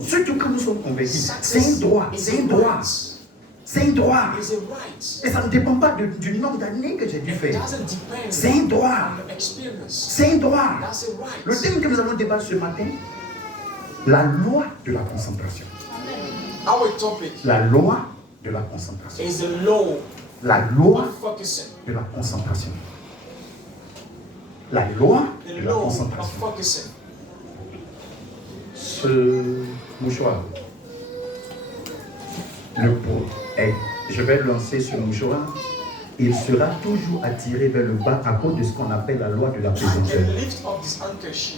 Surtout que nous sommes convaincus. C'est un droit. C'est un droit. C'est un droit. Et ça ne dépend pas du nombre d'années que j'ai dû faire. C'est un droit. C'est un droit. Le thème que nous allons débattre ce matin, la loi de la concentration. La loi de la concentration. La loi de la concentration. La loi de la concentration. Ce mouchoir, je vais lancer ce mouchoir, il sera toujours attiré vers le bas à cause de ce qu'on appelle la loi de la pesanteur.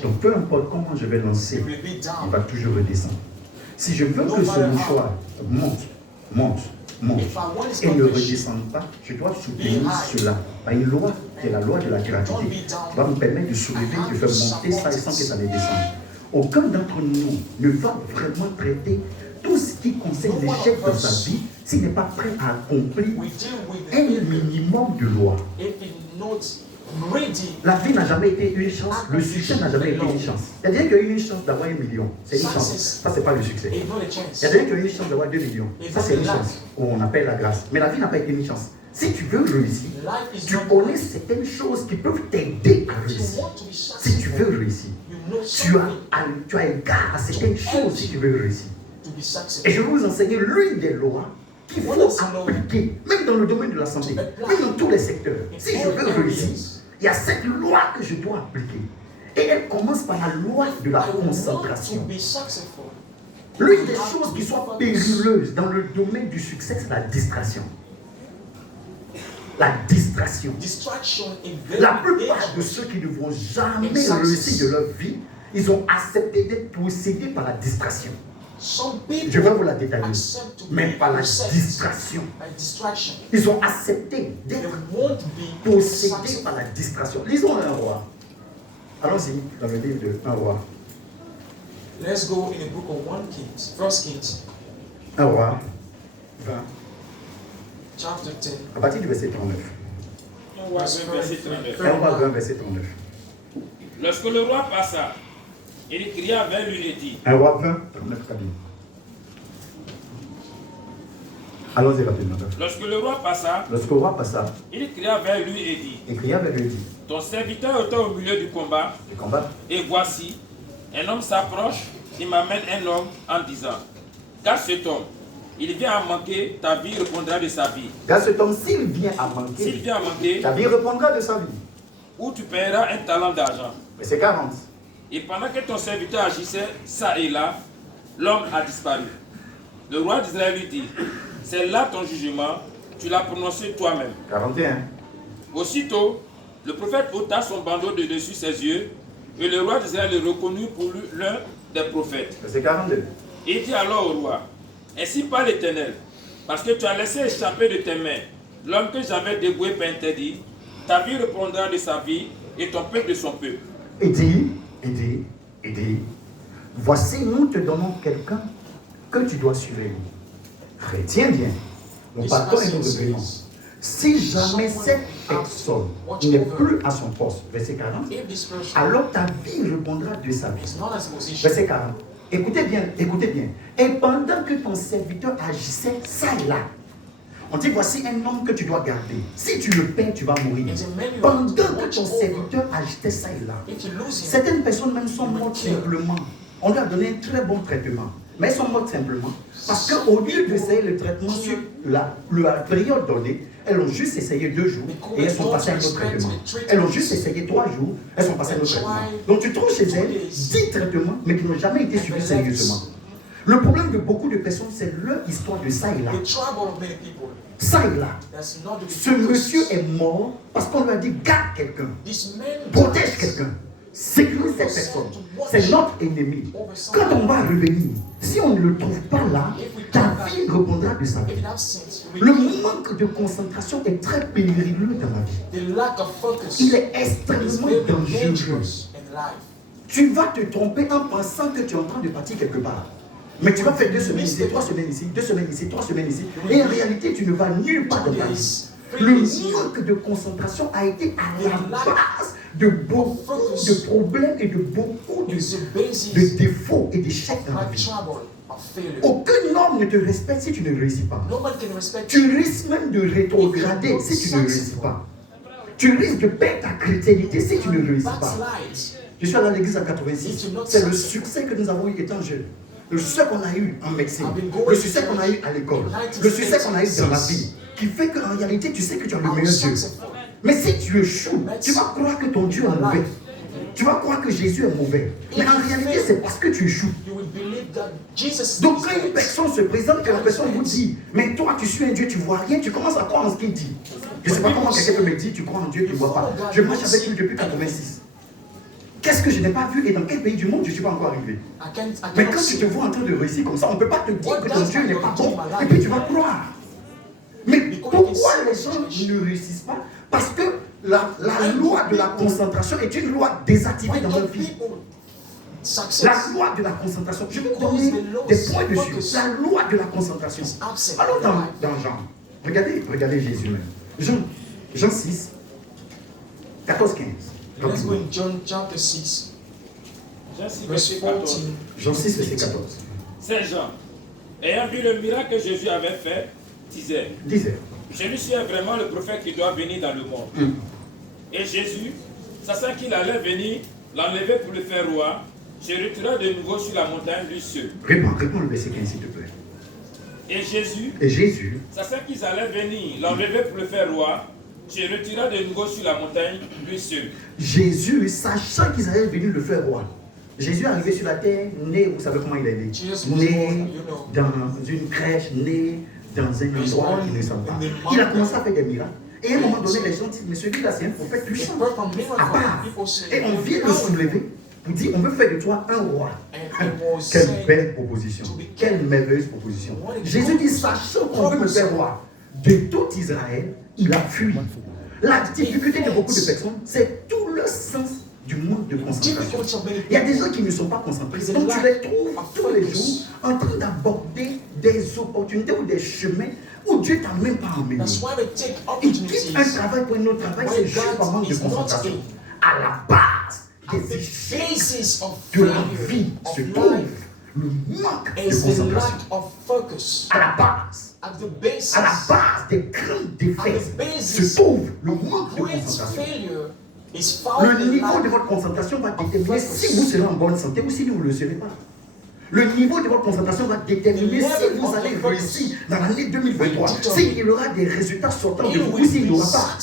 Donc peu importe comment je vais lancer, il va toujours redescendre. Si je veux que ce mouchoir monte, et ne redescende pas, je dois soutenir cela par une loi, qui est la loi de la gravité, qui va me permettre de soulever, de faire monter ça et sans que ça ne descende. Aucun d'entre nous ne va vraiment traiter tout ce qui concerne l'échec de sa vie s'il n'est pas prêt à accomplir un minimum de loi. La vie n'a jamais été une chance, le succès n'a jamais été une chance. Il y a des gens qui ont eu une chance d'avoir 1 million, c'est une chance. Ça, c'est pas le succès. Il y a des gens qui ont eu une chance d'avoir 2 millions, ça, c'est une chance. On appelle la grâce. Mais la vie n'a pas été une chance. Si tu veux réussir, tu connais certaines choses qui peuvent t'aider à réussir. Si tu veux réussir, tu as égard à certaines choses si tu veux réussir. Et je vais vous enseigner l'une des lois qu'il faut appliquer, même dans le domaine de la santé, même dans tous les secteurs. Si je veux réussir, il y a cette loi que je dois appliquer. Et elle commence par la loi de la concentration. L'une des choses qui sont périlleuses dans le domaine du succès, c'est la distraction. La distraction. La plupart de ceux qui ne vont jamais réussir de leur vie, ils ont accepté d'être possédés par la distraction. Je vais vous la détailler. Mais par la distraction. Ils ont accepté d'être possédés par la distraction. Lisons un roi. Allons-y dans le livre de un roi. Let's go in the book of 1 Kings, 1 Kings. Un roi 20. Chapter 10. À partir du verset 39. Un roi 20, verset 39. Un roi 20, verset 39. Lorsque le roi passa, il cria vers lui et dit. Un roi 20, 39, cabine. Allons-y rapidement. Lorsque le roi passa, il cria vers lui et dit. Ton serviteur était au milieu du combat. Et voici, un homme s'approche, il m'amène un homme en disant, car cet homme, il vient à manquer, ta vie répondra de sa vie. Car cet homme, s'il vient à manquer, ta vie répondra de sa vie. Ou tu paieras un talent d'argent. Verset 40. Et pendant que ton serviteur agissait ça et là, l'homme a disparu. Le roi d'Israël lui dit, c'est là ton jugement, tu l'as prononcé toi-même. 41. Aussitôt, le prophète ôta son bandeau de dessus ses yeux, et le roi d'Israël le reconnut pour l'un des prophètes. Verset 42. Il dit alors au roi, ainsi parle l'Éternel, parce que tu as laissé échapper de tes mains l'homme que j'avais dévoué par interdit, ta vie répondra de sa vie et ton peuple de son peuple. Il dit, voici nous te donnons quelqu'un que tu dois surveiller. Retiens bien, nous partons et nous revenons. Si jamais cette personne n'est plus à son poste, verset 40, alors ta vie répondra de sa vie. Verset 40. Écoutez bien. Et pendant que ton serviteur agissait ça et là, on dit voici un homme que tu dois garder. Si tu le perds, tu vas mourir. Pendant que ton serviteur agitait ça et là, certaines personnes même sont mortes simplement. On lui a donné un très bon traitement. Mais elles sont mortes simplement parce qu'au lieu d'essayer le traitement sur la période donnée, elles ont juste essayé 2 jours et elles sont passées à un autre traitement. Elles ont juste essayé 3 jours, elles sont passées à un autre traitement. Donc tu trouves chez elles 10 traitements, mais qui n'ont jamais été suivis sérieusement. Le problème de beaucoup de personnes, c'est leur histoire de ça et là. Ça et là. Ce monsieur est mort parce qu'on lui a dit garde quelqu'un, protège quelqu'un. Sécurise cette personne. C'est notre ennemi. Quand on va revenir, si on ne le trouve pas là, ta vie répondra de sa vie. Le manque de concentration est très périlleux dans la vie. Il est extrêmement dangereux. Tu vas te tromper en pensant que tu es en train de partir quelque part. Mais tu vas faire 2 semaines ici, 3 semaines ici, 2 semaines ici, 3 semaines ici. Et en réalité, tu ne vas nulle part dans ta vie. Le manque de concentration a été à la base de beaucoup de problèmes et de beaucoup de défauts et d'échecs dans la vie. Aucun homme ne te respecte si tu ne réussis pas. Tu risques même de rétrograder si tu ne réussis pas. Tu risques de perdre ta chrétiennité si tu ne réussis pas. Je suis allé à l'église à 86. C'est le succès que nous avons eu étant jeunes. Le succès qu'on a eu en médecine. Le succès qu'on a eu à l'école. Le succès qu'on a eu dans la vie. Qui fait qu'en réalité, tu sais que tu as le meilleur Dieu. Mais si tu échoues, tu vas croire que ton Dieu est mauvais. Tu vas croire que Jésus est mauvais. Mais en réalité, c'est parce que tu échoues. Donc quand une personne se présente, que la personne vous dit, mais toi tu suis un Dieu, tu ne vois rien, tu commences à croire en ce qu'il dit. Je ne sais pas comment quelqu'un peut me dire, tu crois en Dieu, tu ne vois pas. Je marche avec lui depuis 86. Qu'est-ce que je n'ai pas vu et dans quel pays du monde je ne suis pas encore arrivé? Mais quand tu te vois en train de réussir comme ça, on ne peut pas te dire que ton Dieu n'est pas bon. Et puis tu vas croire. Mais pourquoi les gens ne réussissent pas? Parce que la loi de la concentration est une loi désactivée dans leur vie. La loi de la concentration. Je vais vous donner des points dessus. La loi de la concentration. Allons dans Jean. Regardez Jésus même. Jean 6, 14, 15. Let's go in John chapter 6. Verse 14. Jean 6, verset 14. Saint Jean, ayant vu le miracle que Jésus avait fait, disait, Jésus est vraiment le prophète qui doit venir dans le monde. Et Jésus, sachant qu'il allait venir l'enlever pour le faire roi, se retira de nouveau sur la montagne lui seul. Réponds le verset 15 s'il te plaît. Et Jésus, sachant qu'ils allaient venir l'enlever pour le faire roi, se retira de nouveau sur la montagne lui seul. Jésus, sachant qu'ils allaient venir le faire roi. Jésus est arrivé sur la terre, né, vous savez comment il est né? Né dans une crèche, né dans un endroit qui ne sent pas. Il a commencé à faire des miracles. Et à un moment donné, les gens disent, mais celui-là, c'est un prophète puissant. À part. Et on vient le soulever pour dire, on veut faire de toi un roi. Quelle belle proposition. Quelle merveilleuse proposition. Jésus dit, sachant qu'on veut me faire roi de tout Israël, il a fui. La difficulté de beaucoup de personnes, c'est tout le sens du manque de concentration. Il y a des gens qui ne sont pas concentrés. Donc tu les trouves tous les jours en train d'aborder des opportunités ou des chemins où Dieu ne t'a même pas emmené. Ils quittent un travail pour un autre travail, c'est juste par manque de concentration. À la base des échecs de la vie se trouve le manque de concentration. À la base des grandes défaites se trouve le manque de concentration. Le niveau de votre concentration va déterminer si vous serez en bonne santé ou si vous ne le serez pas. Le niveau de votre concentration va déterminer si vous allez réussir dans l'année 2023, s'il y aura des résultats sortants de vous ou s'il n'y aura pas.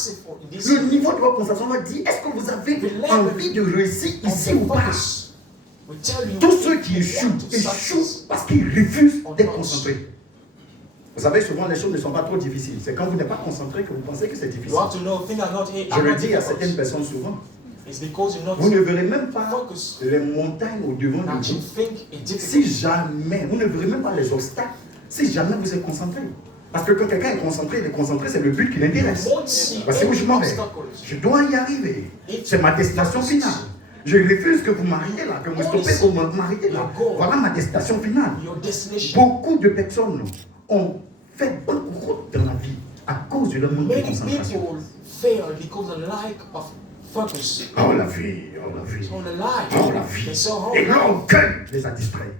Le niveau de votre concentration va dire est-ce que vous avez envie de réussir ici ou pas. Tous ceux qui échouent parce qu'ils refusent d'être concentrés. Vous savez, souvent les choses ne sont pas trop difficiles. C'est quand vous n'êtes pas concentré que vous pensez que c'est difficile. Je le dis à certaines personnes souvent. Vous ne verrez même pas les montagnes au-devant de vous. Si jamais, vous ne verrez même pas les obstacles, si jamais vous êtes concentré. Parce que quand quelqu'un est concentré, c'est le but qui l'intéresse. Parce que où je m'en vais, je dois y arriver. C'est ma destination finale. Je refuse que vous m'arrêtez là, que vous stoppez, que vous m'arrêtez là. Voilà ma destination finale. Beaucoup de personnes ont fait bonne route dans la vie à cause de leur manque de concentration. Oh la vie. Et l'orgueil les a distraits.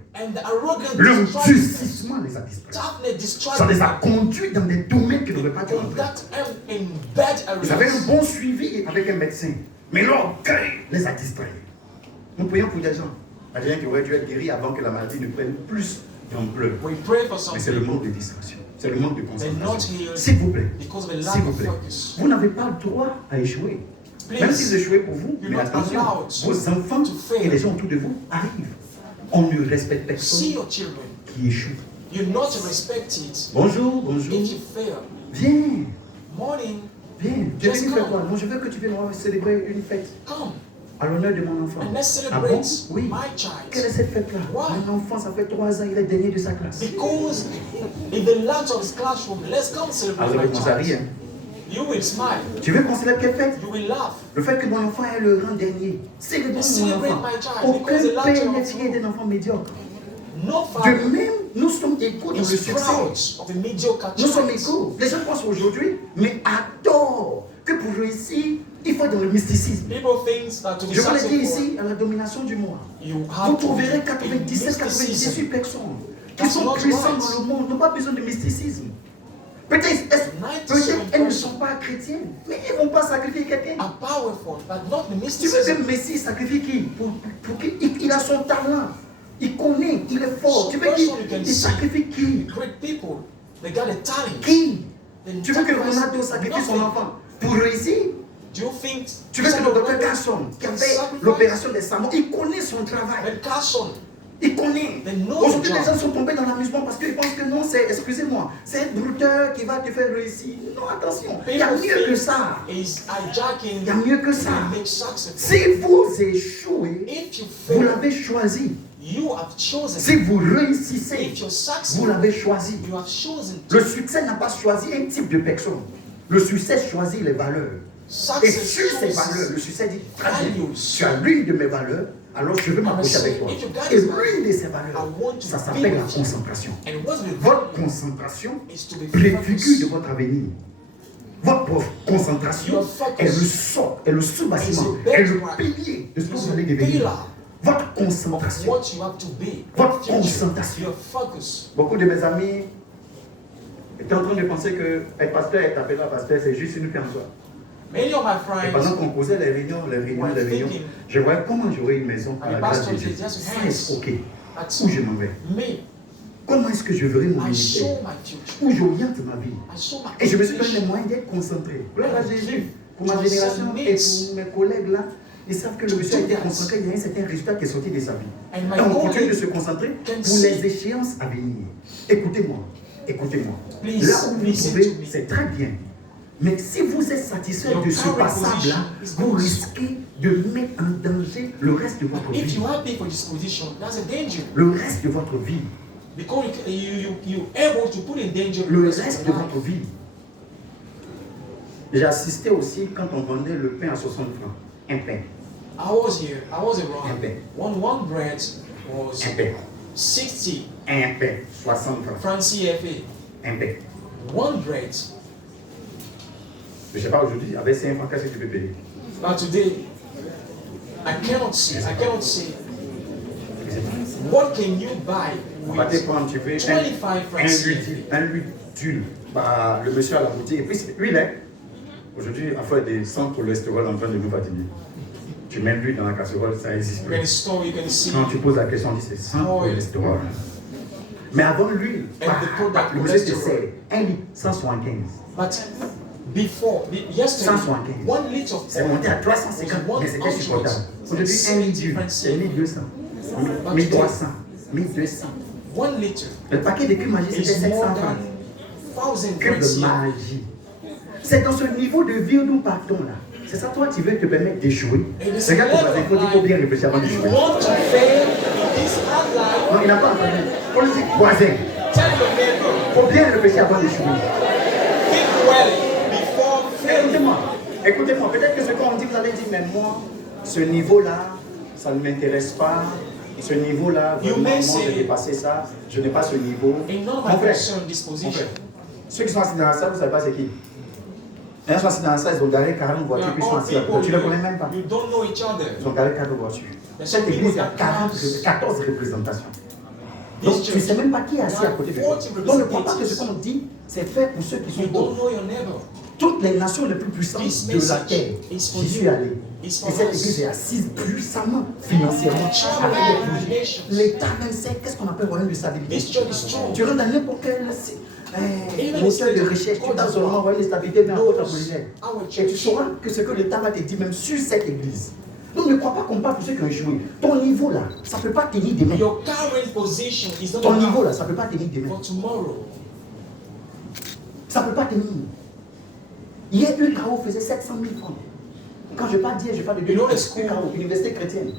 Le durcissement les a distraits. Ça les a conduits dans des domaines qui n'auraient pas dû entrer. Ils avaient un bon suivi avec un médecin. Mais l'orgueil les a distraits. Nous prions pour des gens. Des gens qui auraient dû être guéris avant que la maladie ne prenne plus d'ampleur. Mais c'est le manque de distraction. C'est le manque de concentration. S'il vous plaît. Vous n'avez pas le droit à échouer. Même si vous échouez pour vous, mais attention, vos enfants et les gens autour de vous arrivent. On ne respecte personne qui échoue. Bonjour. Viens. Viens. Je vais faire quoi? Non, je veux que tu viennes célébrer une fête. À l'honneur de mon enfant. Ah bon? Oui. Quelle est cette fête-là? Mon enfant, ça fait 3 ans, il est dernier de sa classe. Because in the lunch of his classroom, let's come celebrate my child. You will smile. Tu veux qu'on célèbre quelle fête? You will laugh. Le fait que mon enfant ait le rang dernier. Célébrons mon enfant. Aucun père n'est fier d'un enfant médiocre. De même, nous sommes égaux dans le succès. Nous sommes égaux. Les gens pensent aujourd'hui, mais à tort, que pour réussir, il faut être dans le mysticisme. Je vous l'ai dit ici, à la domination du moi. Vous trouverez 97-98 personnes qui sont puissantes dans le monde, n'ont pas besoin de mysticisme. Peut-être elles ne sont pas chrétiennes, mais elles ne vont pas sacrifier quelqu'un. Tu veux que Messie sacrifie qui? Pour qui? Il a son talent. Il connaît, il est fort. Tu veux qu'il sacrifie qui? Qui? Tu veux que Ronaldo sacrifie son enfant pour réussir? Tu veux que le docteur Carson, qui a fait l'opération des Samoa, il connaît son travail. Il connaît. Aujourd'hui, les gens sont tombés dans l'amusement parce qu'ils pensent que non, c'est, excusez-moi, c'est un brouteur qui va te faire réussir. Non, attention, il y a mieux que ça. Il y a mieux que ça. Si vous échouez, vous l'avez choisi. Si vous réussissez, vous l'avez choisi. Le succès n'a pas choisi un type de personne. Le succès choisit les valeurs. Et sur ces valeurs, le succès dit, tu as l'une de mes valeurs, alors je veux m'approcher avec toi. Et l'une de ces valeurs, ça s'appelle la concentration. Votre concentration préfigure de votre avenir. Votre concentration est le socle, est le sous-bâtiment, est le pilier de ce que vous allez devenir. Votre concentration. Votre concentration. Beaucoup de mes amis étaient en train de penser que être pasteur, être appelé à pasteur, c'est juste une fin en soi. Et pendant qu'on posait les réunions, je voyais comment j'aurais une maison à la grâce de Dieu. Ça est ok. Où je m'en vais. Comment est-ce que je verrai mon ministère? Où j'oriente ma vie? Et je me suis donné les moyens d'être concentré. Là, Jésus, pour ma génération et pour mes collègues là, ils savent que le monsieur a été concentré, il y a un certain résultat qui est sorti de sa vie. Et on continue de se concentrer pour les échéances à venir. Écoutez-moi, écoutez-moi. Là où vous vous trouvez, c'est très bien. Mais si vous êtes satisfait de ce passage-là, vous risquez de mettre en danger le reste de votre vie. Le reste de votre vie. Le reste de votre vie. J'ai assisté aussi quand on vendait le pain à 60 francs. Un pain. I was around. Un pain. One bread was un pain. 60. Un pain. 60 francs. Francs CFA. Un pain. One bread. Je ne sais pas aujourd'hui, avec 5 francs, qu'est-ce que tu peux payer? But today, I cannot say. What can you buy with 25 francs? Un litre d'huile. Bah, le monsieur à la boutique, et puis lui, là, aujourd'hui, à faire des sans cholestérol en train de nous fatiguer. Tu mets l'huile dans la casserole, ça existe plus. Quand tu poses la question, on dit c'est sans cholestérol. Mais avant l'huile, le monsieur te sert 1 litre, 175. Before, yesterday, 175. 1 litre of c'est monté à 350, mais c'était supportable. Aujourd'hui, 1 litre d'huile, c'est 1200, 1300, 1200. 1 litre. Le paquet de cubes magiques, c'était 700 francs. Cubes de magie. C'est dans ce niveau de vie où nous partons là. C'est ça, toi, tu veux te permettre d'échouer. Regarde ton voisin, il faut bien réfléchir avant d'échouer. Non, il n'a pas entendu. Il faut le dire, voisin. Il faut bien réfléchir avant d'échouer. Écoutez-moi, peut-être que ce qu'on dit, vous allez dire, mais moi, ce niveau-là, ça ne m'intéresse pas. Ce niveau-là, vraiment, j'ai dépassé ça. Je n'ai pas ce niveau. Mon frère, ceux qui sont assis dans la salle, vous ne savez pas c'est qui? Les gens sont assis dans la salle, ils ont garé 40 voitures, puis ils sont assis là. Tu ne les connais même pas. Ils ont garé 40 voitures. Cette église, il y a 14 représentations. Donc tu ne sais même pas qui est assis à côté de toi. Donc ne crois pas que ce qu'on dit, c'est fait pour ceux qui sont pauvres. Toutes les nations les plus puissantes de la terre, j'y suis allé. Et cette église est assise puissamment, financièrement, avec l'État même sait qu'est-ce qu'on appelle royaume de stabilité. Tu rentres dans n'importe quel moteur de recherche, tu as seulement royaume de stabilité, mais en haute apollinaire. Et tu sauras que ce que l'État va te dire même sur cette église. Donc ne crois pas qu'on parle pour ceux qui ont échoué. Ton niveau là, ça ne peut pas tenir demain. Ton niveau là, ça ne peut pas tenir demain. Ça ne peut pas tenir. Hier, UKO faisait 700 000 francs. Quand je parle d'hier, je parle de UKO, Université chrétienne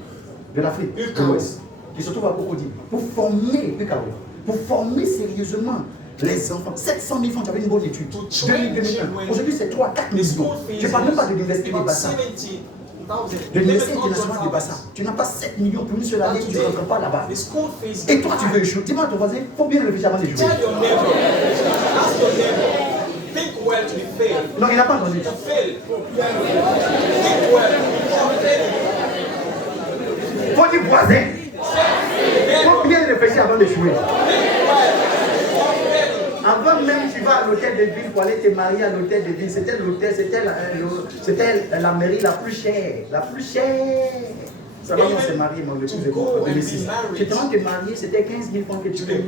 de l'Afrique de l'Ouest, qui se trouve à Cocody, pour former UKO, pour former sérieusement les enfants. 700 000 francs, tu avais une bonne étude. 2001. Aujourd'hui, c'est 3 à 4 millions. Je ne parle même pas de l'université des bassins. Le lycée international du bassin. Tu n'as pas 7 millions pour une seule année, tu ne rentres pas là-bas. Et toi, tu veux échouer. Dis-moi à ton voisin, il faut bien réfléchir avant d'échouer. Tell your neighbor. Ask your neighbor. Think well to be failed. Non, il n'a pas entendu. To fail. Think well. Faut dire voisin. Il faut bien réfléchir avant d'échouer. Avant même, tu vas à l'hôtel de ville pour aller te marier à l'hôtel de ville. C'était l'hôtel, c'était la mairie la plus chère. La plus chère. Ça va, on s'est marié, mon épouse et moi, en 2006. Tu te rends te marier, c'était 15 000 francs que tu payes.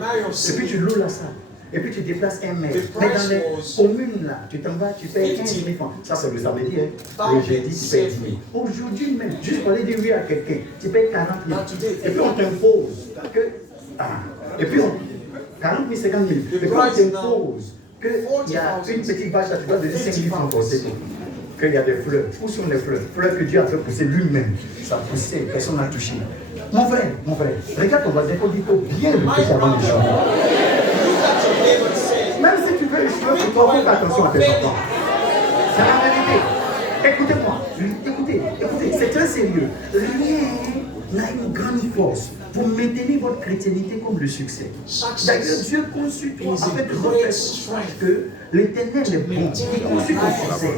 Et puis tu loues la salle. Et puis tu déplaces un mètre. Mais dans les communes là, tu t'en vas, tu payes 15 000 francs. Ça c'est le samedi, hein. Le jeudi, tu payes 10 000. Aujourd'hui même, juste pour aller dire oui à quelqu'un, tu payes 40 000. Et puis on t'impose que. Et puis 40 000, 50 000. Et puis on t'impose qu'il y a une petite vache là, tu dois donner 5 000 francs pour c'est tout. Qu'il y a des fleurs. Où sont les fleurs? Fleurs que Dieu a fait pousser lui-même. Ça a poussé, personne n'a touché. Mon frère, regarde ton voisin, il faut bien réfléchir avant de jouer. Même si tu veux échouer, il faut faire attention à tes enfants. C'est la vérité. Écoutez, c'est très sérieux. Rien n'a une grande force pour maintenir votre chrétienté comme le succès. D'ailleurs, Dieu conçut toi avec votre strength que l'Éternel est bon. Il conçut ton succès.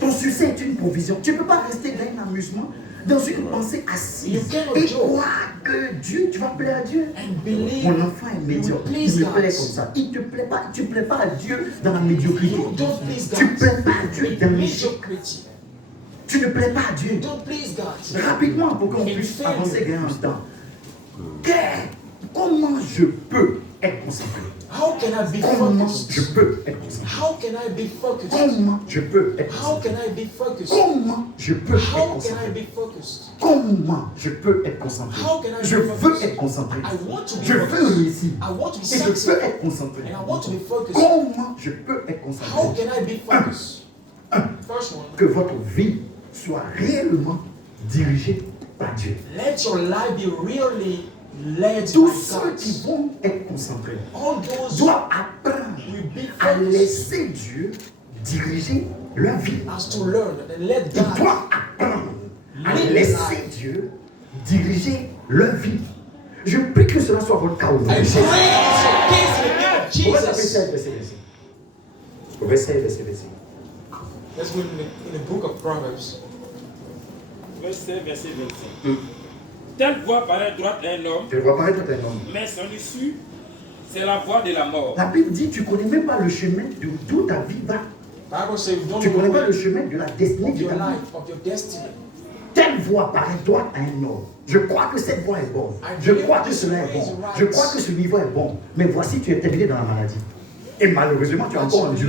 Ton succès est une provision. Tu ne peux pas rester dans un amusement, dans une pensée assise et croire que Dieu, tu vas plaire à Dieu. Mon enfant est médiocre. Il me plaît comme ça. Il ne te plaît pas. Tu ne plais pas à Dieu dans la médiocrité. Tu ne plais pas à Dieu dans l'échec. Tu ne plais pas à Dieu. Rapidement pour qu'on puisse avancer gain en temps. Comment je peux être concentré? How can I be Comment focused? je peux être concentré? How can I be focused? Comment je peux être How concentré? can I be focused? Comment je peux être How can I concentré? be focused? Comment je peux être concentré? How can I be Je veux focused? être concentré. I want to be Je veux focused. réussir. I want to be Et je successful. peux être concentré. And I want to be focused. Comment je peux être How concentré? can I be focused? First one. Que votre vie soit réellement dirigée par Dieu. Let your life be really led Tous by ceux qui God. vont être concentrés All those doivent apprendre will be à focused laisser Dieu diriger leur vie. as to learn and let Ils God. doivent apprendre à laisser Dieu diriger leur vie. Je prie que cela soit votre cas I aujourd'hui. pray it's your case in the name of Vous pouvez taper Jesus. ça, verset. Verset. Let's go in the book of Proverbs. Verset 25. Telle voix paraît droite à un homme, Je ne vois pas être un homme. mais son issue, c'est la voie de la mort. La Bible dit, tu ne connais même pas le chemin d'où ta vie va. Bible says, don't Tu ne connais know pas le chemin de la destinée of de your ta vie. life, of your destiny. Telle voie paraît droite à un homme. Je crois que cette voie est bonne. Je crois que cela est bon. Je crois que ce niveau est bon. Mais voici, tu es terminé dans la maladie. Et malheureusement, tu es encore en Dieu.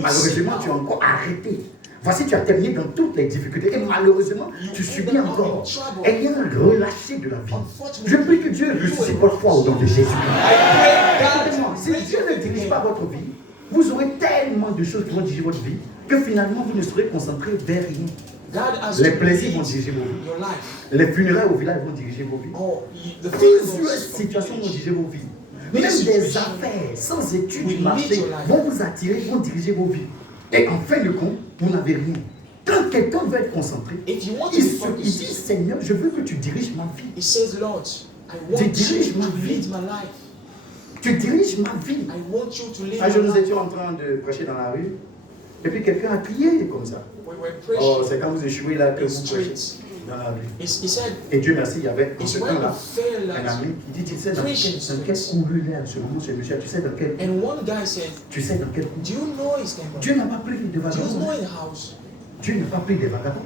Malheureusement, tu es encore arrêté. Voici, tu as terminé dans toutes les difficultés. Et malheureusement, tu subis encore. Ayant relâché de la vie. Je prie que Dieu ressuscite votre foi au nom de Jésus. Écoutez-moi, si Dieu ne dirige pas votre vie, vous aurez tellement de choses qui vont diriger votre vie que finalement, vous ne serez concentré vers rien. Les plaisirs vont diriger vos vies. Les funérailles au village vont diriger vos vies. Plusieurs situations vont diriger vos vies. Même des affaires sans études du marché vont vous attirer, vont diriger vos vies. Et en fin de compte, vous n'avez rien. Quand quelqu'un veut être concentré, il dit, Seigneur, je veux que tu diriges ma vie. He says, Lord, I want you to lead my life. Tu diriges ma vie. I want you to lead Un my jour, nous life. étions en train de prêcher dans la rue, et puis quelqu'un a crié comme ça. We were Oh, preaching c'est quand vous échouez là que in vous prêchez streets. dans la rue. He said, Et Dieu merci, il y avait it's quelqu'un when you là, fail un at. ami, qui dit, tu sais dans quel courrier là, ce moment, ce monsieur, tu sais dans quel, And one guy said, tu sais dans quel do you know his name? Dieu n'a pas pris de Do you vagabonds. know in house? Dieu n'a pas pris des vagabonds.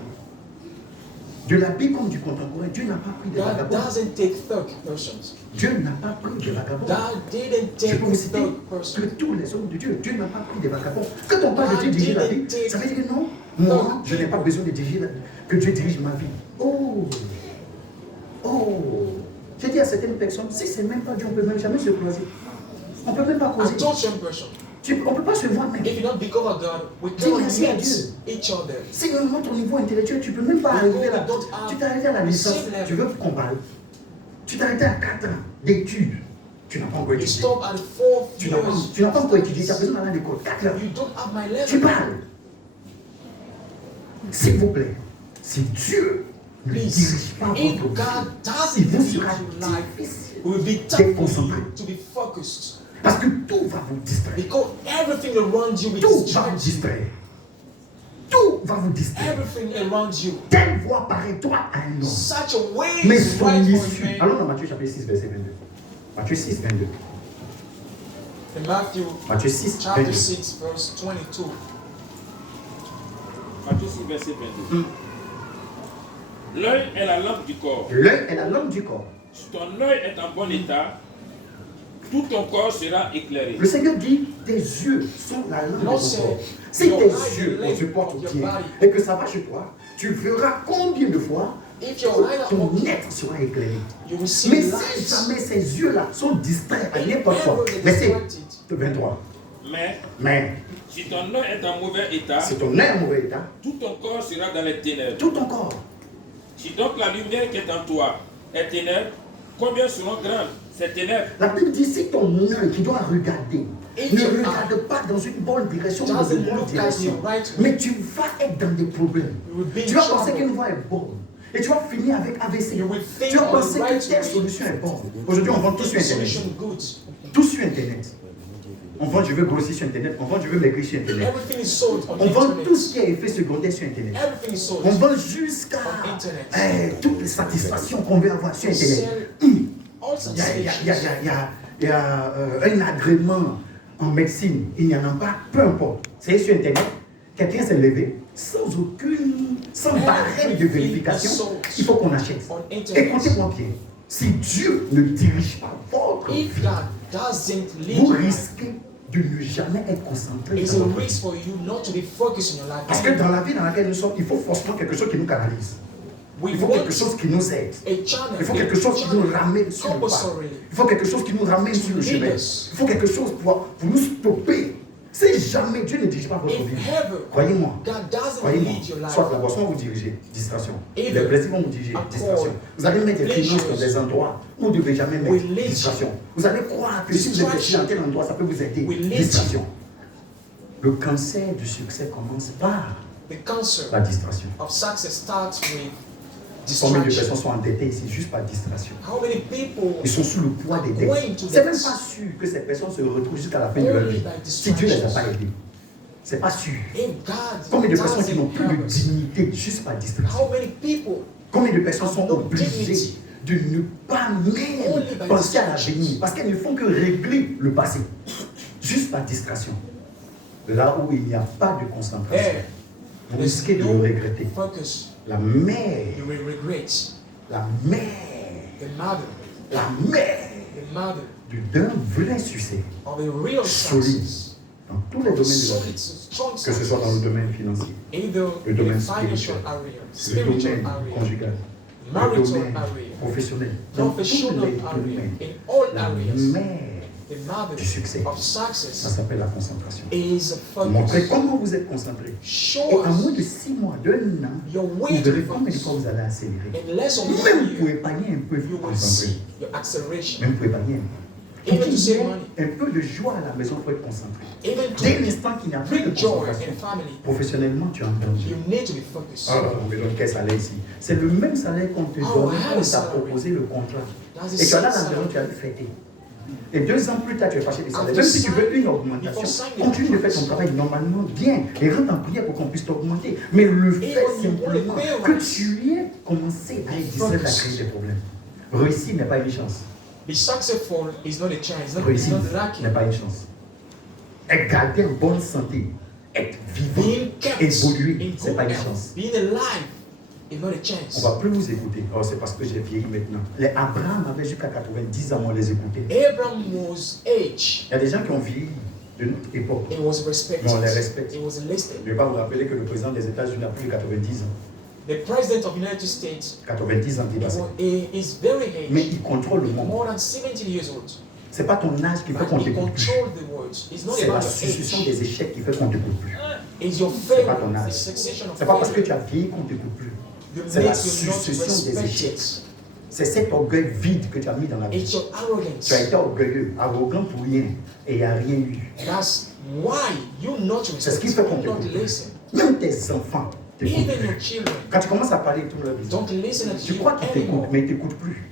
De la Bible comme du contemporain, Dieu n'a pas pris des God vagabonds. doesn't take third persons. Dieu n'a pas pris des vagabonds. God didn't Je take peux vous citer third que person. tous les hommes de Dieu, Dieu n'a pas pris des vagabonds. Quand on parle de Dieu diriger la vie, ça veut dire que non, moi, je n'ai pas besoin de diriger, que Dieu dirige ma vie. Oh, j'ai dit à certaines personnes, si c'est même pas Dieu, on ne peut même jamais se croiser. On ne peut même pas I causer. told some person, On ne peut pas se voir même. if you don't become a God, we Dis cannot merci à meet Dieu. each other. Si vraiment ton niveau intellectuel, tu ne peux même pas arriver là. Tu t'es arrêté à la licence, tu veux qu'on parle. Tu t'es arrêté à 4 ans d'études. Tu n'as pas encore You étudié. stop at 4 Tu years. n'as pas encore étudié, tu as besoin d'aller à l'école. 4 ans. You don't have my Tu level. parles. S'il vous plaît, Si Dieu ne dirige pas votre vie, il vous sera difficile d'être concentré. Parce que tout va vous distraire. Tout va vous distraire. Tout va vous distraire. Telle voie paraît droite à un homme, mais son issue. Allons dans Matthieu chapitre 6, verset 22. Matthieu 6, 22. Matthieu 6, chapter 6, verse 22. Matthieu 6, verset 22. L'œil est la lampe du corps. L'œil est la lampe du corps. Si ton œil est en bon état, tout ton corps sera éclairé. Le Seigneur dit, tes yeux sont la lampe de ton corps. Si tes yeux se portent bien et que ça va chez toi, tu verras combien de fois ton être sera éclairé. Mais si jamais ces yeux-là sont distraits à n'importe quoi, verset 23. Mais si ton œil est en mauvais état, tout ton corps sera dans les ténèbres. Tout ton corps. Si donc la lumière qui est en toi est ténèbre, combien seront grandes ces ténèbres? La Bible dit, si ton œil qui doit regarder ne regarde pas dans une bonne direction, dans une bonne direction, mais tu vas être dans des problèmes. Tu vas penser qu'une voie est bonne. Et tu vas finir avec AVC. Tu vas penser que telle solution est bonne. Aujourd'hui, on vend tout sur Internet. Tout sur Internet. On vend, je veux grossir sur Internet. On vend, je veux maigrir sur Internet. On vend tout ce qui est effet secondaire sur Internet. On vend jusqu'à toutes les satisfactions qu'on veut avoir sur Internet. Il y a un agrément en médecine. Il n'y en a pas, peu importe. C'est sur Internet. Quelqu'un s'est levé sans barème de vérification. Il faut qu'on achète. Écoutez-moi bien. Si Dieu ne dirige pas votre vie, vous risquez de ne jamais être concentré. Parce que dans la vie dans laquelle nous sommes, il faut forcément quelque chose qui nous canalise. Il faut quelque chose qui nous aide. Il faut quelque chose qui nous ramène sur le pas. Il faut quelque chose qui nous ramène sur le chemin. Il faut quelque chose pour nous stopper. Si jamais Dieu ne dirige pas votre vie, croyez-moi, soit la boisson va vous diriger, distraction. Les plaisirs vont vous diriger, distraction. Vous allez mettre des finances dans des endroits où vous ne devez jamais mettre, distraction. Vous allez croire que si vous êtes dans tel endroit, ça peut vous aider, distraction. Le cancer du succès commence par la distraction. Combien de personnes sont endettées ici juste par distraction? Ils sont sous le poids des dettes. C'est même pas sûr que ces personnes se retrouvent jusqu'à la fin de leur vie si Dieu ne les a pas aidés. C'est pas sûr. Combien de personnes qui n'ont plus de dignité juste par distraction? Combien de personnes sont obligées de ne pas même penser à l'avenir parce qu'elles ne font que régler le passé juste par distraction? Là où il n'y a pas de concentration, vous risquez de le regretter. La mère, d'un vrai succès solide dans tous les domaines de la vie, que ce soit dans le domaine financier, le domaine spirituel, le domaine conjugal, le domaine professionnel, dans tous les domaines, la mère du succès, ça s'appelle la concentration. Montrez comment vous êtes concentré. Et en moins de 6 mois, d'1 an, vous verrez combien de fois vous allez accélérer. Même pour épargner un peu, vous concentrez. Même pour épargner un peu. Pour qu'il y ait un peu de joie à la maison, il faut être concentré. Dès l'instant qu'il n'y a plus de concentration, professionnellement, tu as entendu. On me donne quel salaire ici? C'est le même salaire qu'on te donne quand on t'a proposé le contrat. Et que là, l'environ, tu as fêté. Et 2 ans plus tard, tu vas chercher des salaires. Même si tu veux une augmentation, continue de faire ton travail normalement bien et rentre en prière pour qu'on puisse t'augmenter. Mais le fait simplement que tu aies commencé à être distrait à créer des problèmes. Réussir n'est pas une chance. Réussir n'est pas une chance. Être gardé en bonne santé, être vivant, évoluer, ce n'est pas une chance. On ne va plus vous écouter. Oh, c'est parce que j'ai vieilli maintenant. Les Abraham avaient jusqu'à 90 ans, on les écoutait. Il y a des gens qui ont vieilli de notre époque. Mais on les respecte. Je ne vais pas vous rappeler que le président des États-Unis a plus de 90 ans. The president of the United States 90 ans dépassé. Is very aged. Mais il contrôle le monde. More than 70 years old. C'est pas ton âge qui fait qu'on t'écoute plus. C'est la succession des échecs qui fait qu'on t'écoute plus. C'est pas ton âge. C'est pas parce que tu as vieilli qu'on t'écoute plus. C'est la succession des échecs. C'est cet orgueil vide que tu as mis dans la vie. Tu as été orgueilleux, arrogant pour rien, et il n'y a rien eu. C'est ce qui fait qu'on t'écoute plus. Même tes enfants, Even your children. Quand tu commences à parler, tout le monde Don't listen to tu you crois qu'il t'écoute, anymore. mais il ne t'écoute plus.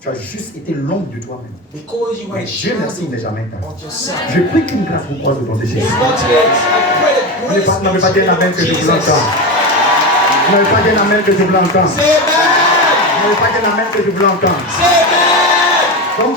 Tu as juste été l'ombre de toi-même. Because you are Mais a Dieu merci, il n'est jamais tard. of yourself. Je prie qu'une grâce vous croise au nom de Jésus. It's not yet. I pray that grace Vous n'avez pas dit un amen que je vous l'entends. Vous n'avez pas dit un amen que je vous l'entends. Say amen. Vous n'avez pas dit un amen que je vous l'entends. Say amen. Donc,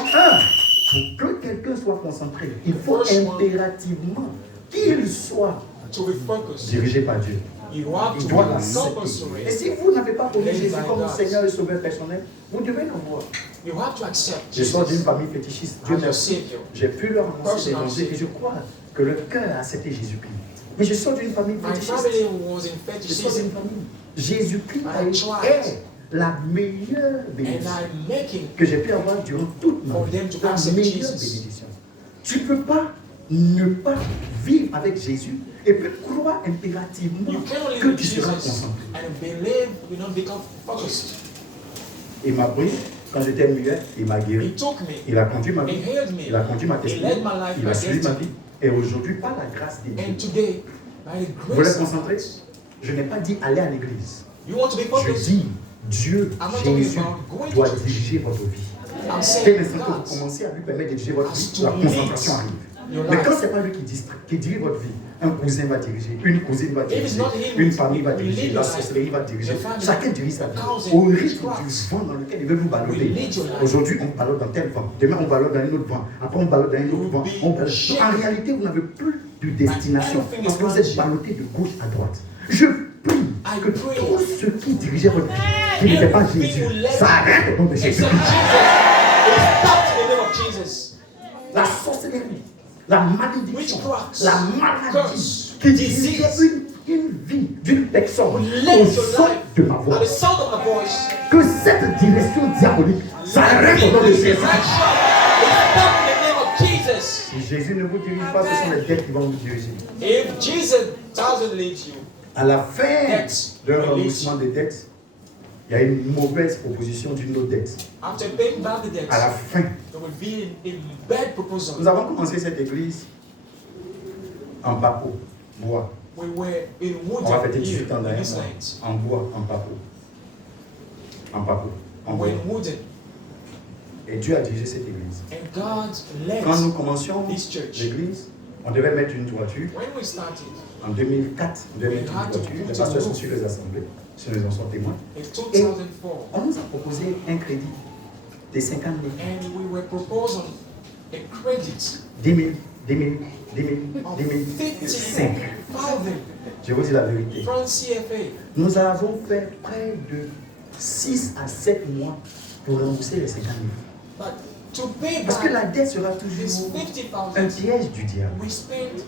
pour que quelqu'un soit concentré, il faut impérativement qu'il soit To be focused. dirigé par Dieu. You have Il to doit be l'accepter. compulsory. Et si vous n'avez pas connu Led Jésus by comme God. Seigneur et Sauveur personnel, vous devez le voir. You have to accept Je sors d'une Jesus famille fétichiste. Dieu as your merci. Savior. J'ai pu leur annoncer Personal l'évangile et je crois que le cœur a accepté Jésus-Christ. Mais je sors d'une famille My fétichiste. family was in Je sors fetishism d'une famille. Jésus-Christ I tried. est la meilleure and bénédiction I'm making que j'ai pu avoir durant toute ma for vie. them to La accept meilleure Jesus. bénédiction. Tu ne peux pas ne pas vivre avec Jésus et puis croire impérativement You can only que live tu seras Jesus concentré. and believe you don't become focused. Il m'a pris, quand j'étais muet, il m'a He guéri. took me. Il a conduit ma He vie. healed me. Il a conduit ma He destinée. led my life, Il a my suivi ma destiny. vie. Et aujourd'hui, par la grâce de And Dieu, today, by the vous voulez grace concentrer? of God, Je n'ai pas dit aller à l'église. you want to be Je focused. dis, Dieu, I'm not talking Jésus, about going to doit church. diriger votre vie. I'm Dès saying l'instant que God vous commencez à lui permettre de diriger votre has vie, to la lead concentration arrive. your Mais life. quand ce n'est pas lui qui dirige votre vie, un cousin va diriger, une cousine va If it's diriger, not him, une famille va we diriger, lead la your life. sorcellerie va diriger. Your family, Chacun dirige sa vie. cousin, Au rythme trust. du vent dans lequel il veut vous We balloter. lead your life. Aujourd'hui, on ballote dans tel vent. Demain, on ballote dans un autre vent. Après, on ballote dans un autre You'll vent. be On ballote. shaken. En réalité, vous n'avez plus de destination. everything Parce is que vous around êtes you. ballotté de gauche à droite. Je prie I que pray. tout ce qui dirigeait votre vie, qui n'était pas Everything Jésus, you led ça arrête au nom de Jésus. except Jesus. It stopped in the name of Jesus. La sorcellerie, la malédiction, Witchcraft, la maladie curse, qui disease. dirigeait une vie d'une personne Let au your son life de ma at voix. the sound of my voice. Que cette direction diabolique s'arrête au nom de Jésus. Direction. It stopped in the name of Jesus. Si Jésus ne vous dirige pas, ce sont les dettes qui vont vous diriger. If Jesus doesn't lead you, À la fin Debts d'un will lead remboursement des dettes, il y a une mauvaise proposition d'une autre dette. after paying back the debts, À la fin, there will be a bad proposal. nous avons commencé cette église en Papo, bois. We were in On va fêter Wooden 18 ans here in derrière this moi. night. En bois, en Papo. En Papo. En We were bois. in Wooden. Et Dieu a dirigé cette église. And God led Quand nous commencions this church. l'église, on devait mettre une toiture. When we started, En 2004, on devait mettre une toiture. Les pasteurs sont sur les assemblées, sur les anciens témoins. in 2004, On nous a proposé un crédit de 50 000, and we were proposing a credit 10 000, 10 000, 10 000, of 10 000, 5. 50,000 Je vous dis la vérité. from CFA. Nous avons fait près de 6 à 7 mois pour rembourser les 50 000. But to pay Parce que back la dette sera this toujours un 50,000, piège du diable. we spent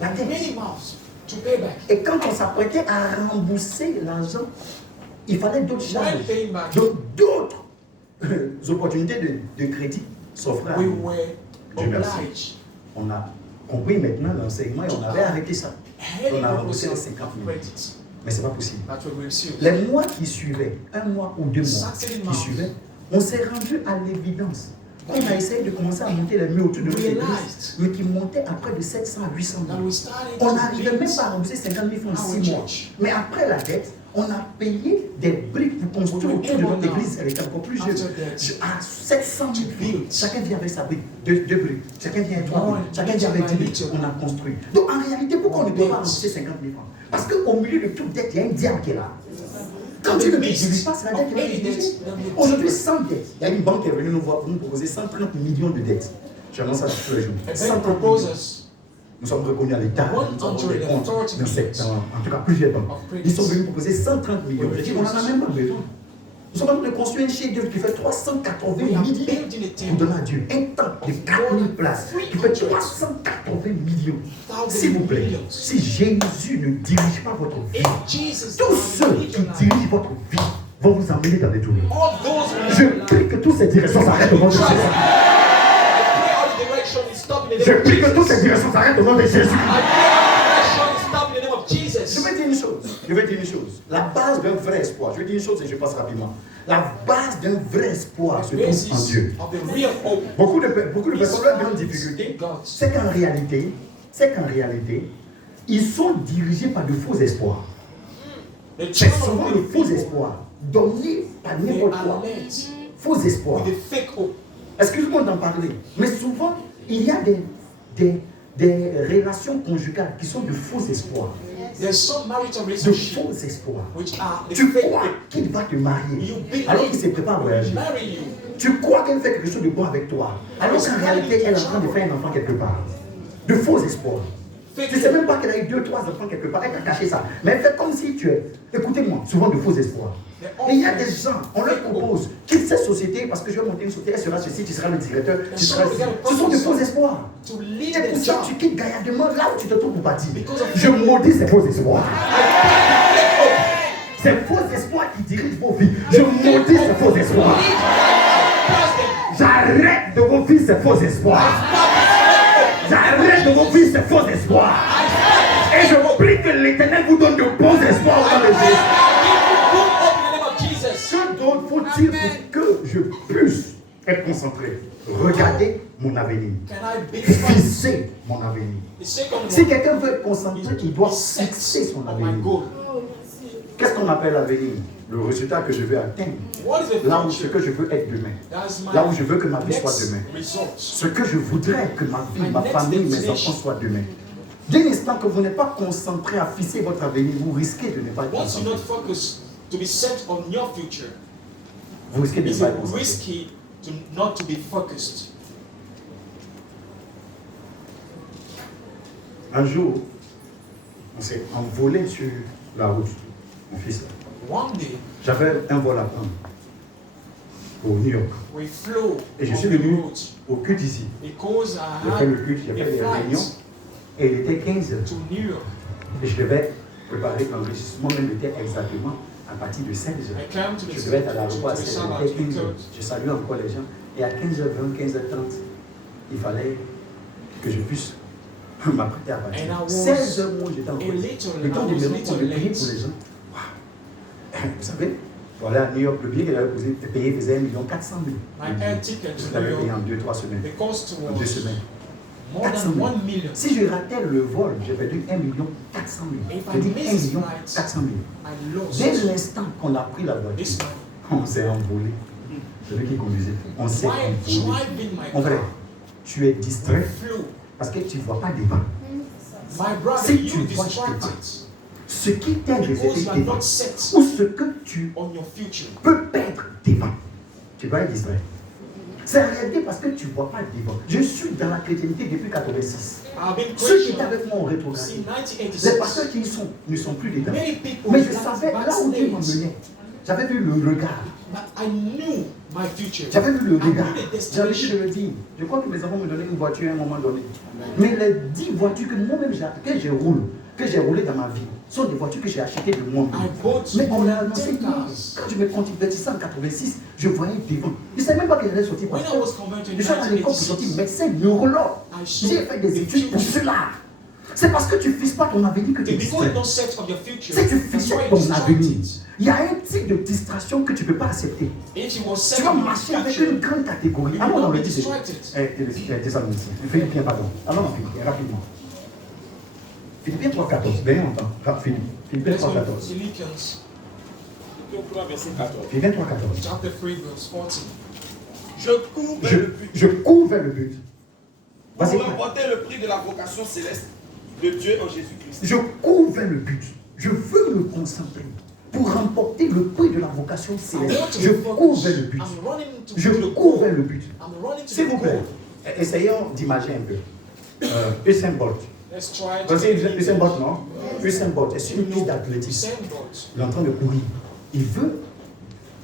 La dette. many months to pay back. Et quand on s'apprêtait à rembourser l'argent, il fallait d'autres charges. When paying back, Donc d'autres opportunités de crédit s'offraient à we nous. were Dieu merci. obliged. On a compris maintenant l'enseignement et on avait arrêté ça. Heading On a on remboursé en the 50 000. credit. Mais ce n'est pas possible. That's what we're serious. Les mois qui suivaient, un mois ou 2 mois Saturday qui month. suivaient, on s'est rendu à l'évidence qu'on a essayé de commencer à monter les murs autour de notre église, Realized mais qui montaient à près de 700 à 800 that 000. we started On to n'arrivait même build pas à rembourser 50 000 francs en our 6 mois. church. Mais après la dette, on a payé des briques pour construire autour de notre église. Elle était encore plus jeune. After that, À 700 000 francs. build. Chacun vient avec sa brique, deux briques. Chacun vient avec 3 One, briques. Chacun vient avec 10 briques. little. On a construit. Donc en réalité, pourquoi on ne peut pas Build. rembourser 50 000 francs? Parce qu'au milieu de toute dette, il y a un diable qui est là. Quand tu ne te diriges pas, c'est la dette qui va te diriger. Aujourd'hui, sans dette, il y a une banque qui est venue nous voir pour nous proposer 130 millions de dettes. J'annonce ça tous les jours. and 130 then millions. propose us Nous sommes reconnus à l'État, nous avons des comptes dans cette, en tout cas plusieurs banques. Ils sont venus proposer 130 millions. Je dis, on n'en a même pas besoin. Nous sommes en train de construire un chef-d'œuvre qui fait 380 We are millions building a pour temple. donner à Dieu. Un temple de 4000 places qui fait 380 millions. S'il vous plaît, si Jésus ne dirige pas votre vie, If Jesus tous ceux qui dirigent votre vie vont vous emmener dans les douleurs. all those Je prie que toutes ces directions s'arrêtent au nom de Jésus. Je prie que toutes ces directions s'arrêtent au nom de Jésus. Je vais dire une chose. La base d'un vrai espoir. Je vais dire une chose et je passe rapidement. La base d'un vrai espoir se trouve en Dieu. Beaucoup de personnes, leur grande difficulté, c'est qu'en réalité, ils sont dirigés par de faux espoirs. C'est souvent le faux espoir. Donné par n'importe quoi. Faux espoir. Excuse-moi d'en parler. Mais souvent, il y a des relations conjugales qui sont de faux espoirs. De faux espoirs. Tu crois qu'il va te marier alors qu'il se prépare à voyager. Tu crois qu'elle fait quelque chose de bon avec toi alors qu'en réalité, elle est en train de faire un enfant quelque part. De faux espoirs. Tu ne sais même pas qu'elle a eu 2-3 enfants quelque part. Elle t'a caché ça. Mais elle fait comme si tu es. Écoutez-moi, souvent de faux espoirs. Et il y a des gens, on leur propose quitte cette société parce que je vais monter une société, elle sera ceci, tu seras le directeur, tu seras. Ce sont de faux espoirs. Et pour ça, tu quittes gaillardement là où tu te trouves pour partir. Je maudis ces faux espoirs. Ces faux espoirs qui dirigent vos vies. Je maudis ces faux espoirs. J'arrête de vos vies ces faux espoirs. J'arrête de vos vies ces faux espoirs. Et je prie que l'Éternel vous donne de bons espoirs dans le Jésus. Que d'autre faut-il pour que je puisse être concentré? Regardez mon avenir. Fixer mon avenir. Si quelqu'un veut être concentré, il doit fixer son avenir. Qu'est-ce qu'on appelle l'avenir? Le résultat que je veux atteindre. Là où ce que je veux être demain. Là où je veux que ma vie soit demain. Ce que je voudrais que ma vie, ma famille, mes enfants soient demain. Dès l'instant que vous n'êtes pas concentré à fixer votre avenir, vous risquez de ne pas être concentré. To be set on your future, vous risquez de ne pas être concentré. Risky to not to be focused. Un jour, on s'est envolé sur la route, mon fils. J'avais un vol à prendre pour New York. Et je suis venu au culte ici. J'ai fait le culte, j'ai fait des réunions. Et il était 15 heures. Et je devais préparer l'enregistrement, même était exactement à partir de 16 heures. Je devais être à l'aéroport à 16 heures. 15 heures. Je salue encore les gens. Et à 15h20, 15h30, il fallait que je puisse m'apprêter à partir. 16 heures, moi j'étais en voiture. Le temps de me rendre compte de payer pour les gens. Wow. Vous savez, pour aller à New York, le billet qu'elle avait payé faisait 1,4 million. Je l'avais payé en 2-3 semaines. En 2 semaines. 400 000. Si je ratais le vol, j'ai perdu 1,4 million. J'ai dit 1,4 million. Dès l'instant qu'on a pris la voiture, on s'est envolé. Celui qui conduisait, on s'est envolé. Mon frère, tu es distrait parce que tu ne vois pas devant. Si tu vois devant, ce qui t'est réservé devant, ou ce que tu peux perdre devant, tu vas être distrait. C'est arrêté parce que tu ne vois pas devant. Je suis dans la chrétienté depuis 1986. Ceux qui étaient avec moi ont rétrogradé. Les pasteurs qui y sont ne sont plus dedans. Mais je savais là où Dieu m'emmenait. J'avais vu le regard. J'avais vu le regard. J'avais vu le dire. Je crois que mes enfants me donnaient une voiture à un moment donné. Mais les 10 voitures que moi-même que j'ai roulé dans ma vie, sont des voitures que j'ai achetées de moi-même. Mais on m'a annoncé que quand je me convertissais en 1986, je voyais devant. Je ne savais même pas que j'allais sortir. Je suis à l'école pour sortir médecin, neurologue. J'ai fait des études pour cela. C'est parce que tu ne fixes pas ton avenir que tu es distrait. Si tu fixes ton avenir, il y a un type de distraction que tu ne peux pas accepter. Tu vas marcher avec une grande catégorie. Alors on me dit, Philippiens, pardon. Alors on finit rapidement. Philippiens 3,14. Bien longtemps. Philippiens 3,14. Philippiens 3,14. Je cours vers le but. Pour remporter le prix de la vocation céleste de Dieu en Jésus-Christ. Je cours vers le but. Je veux me concentrer pour remporter le prix de la vocation céleste. Je cours vers le but. Je cours vers le but. S'il vous plaît, essayons d'imager un peu. Usain Bolt. Usain Bolt, non? Usain Bolt est sur une piste d'athlétisme. Il est en train de courir. Il veut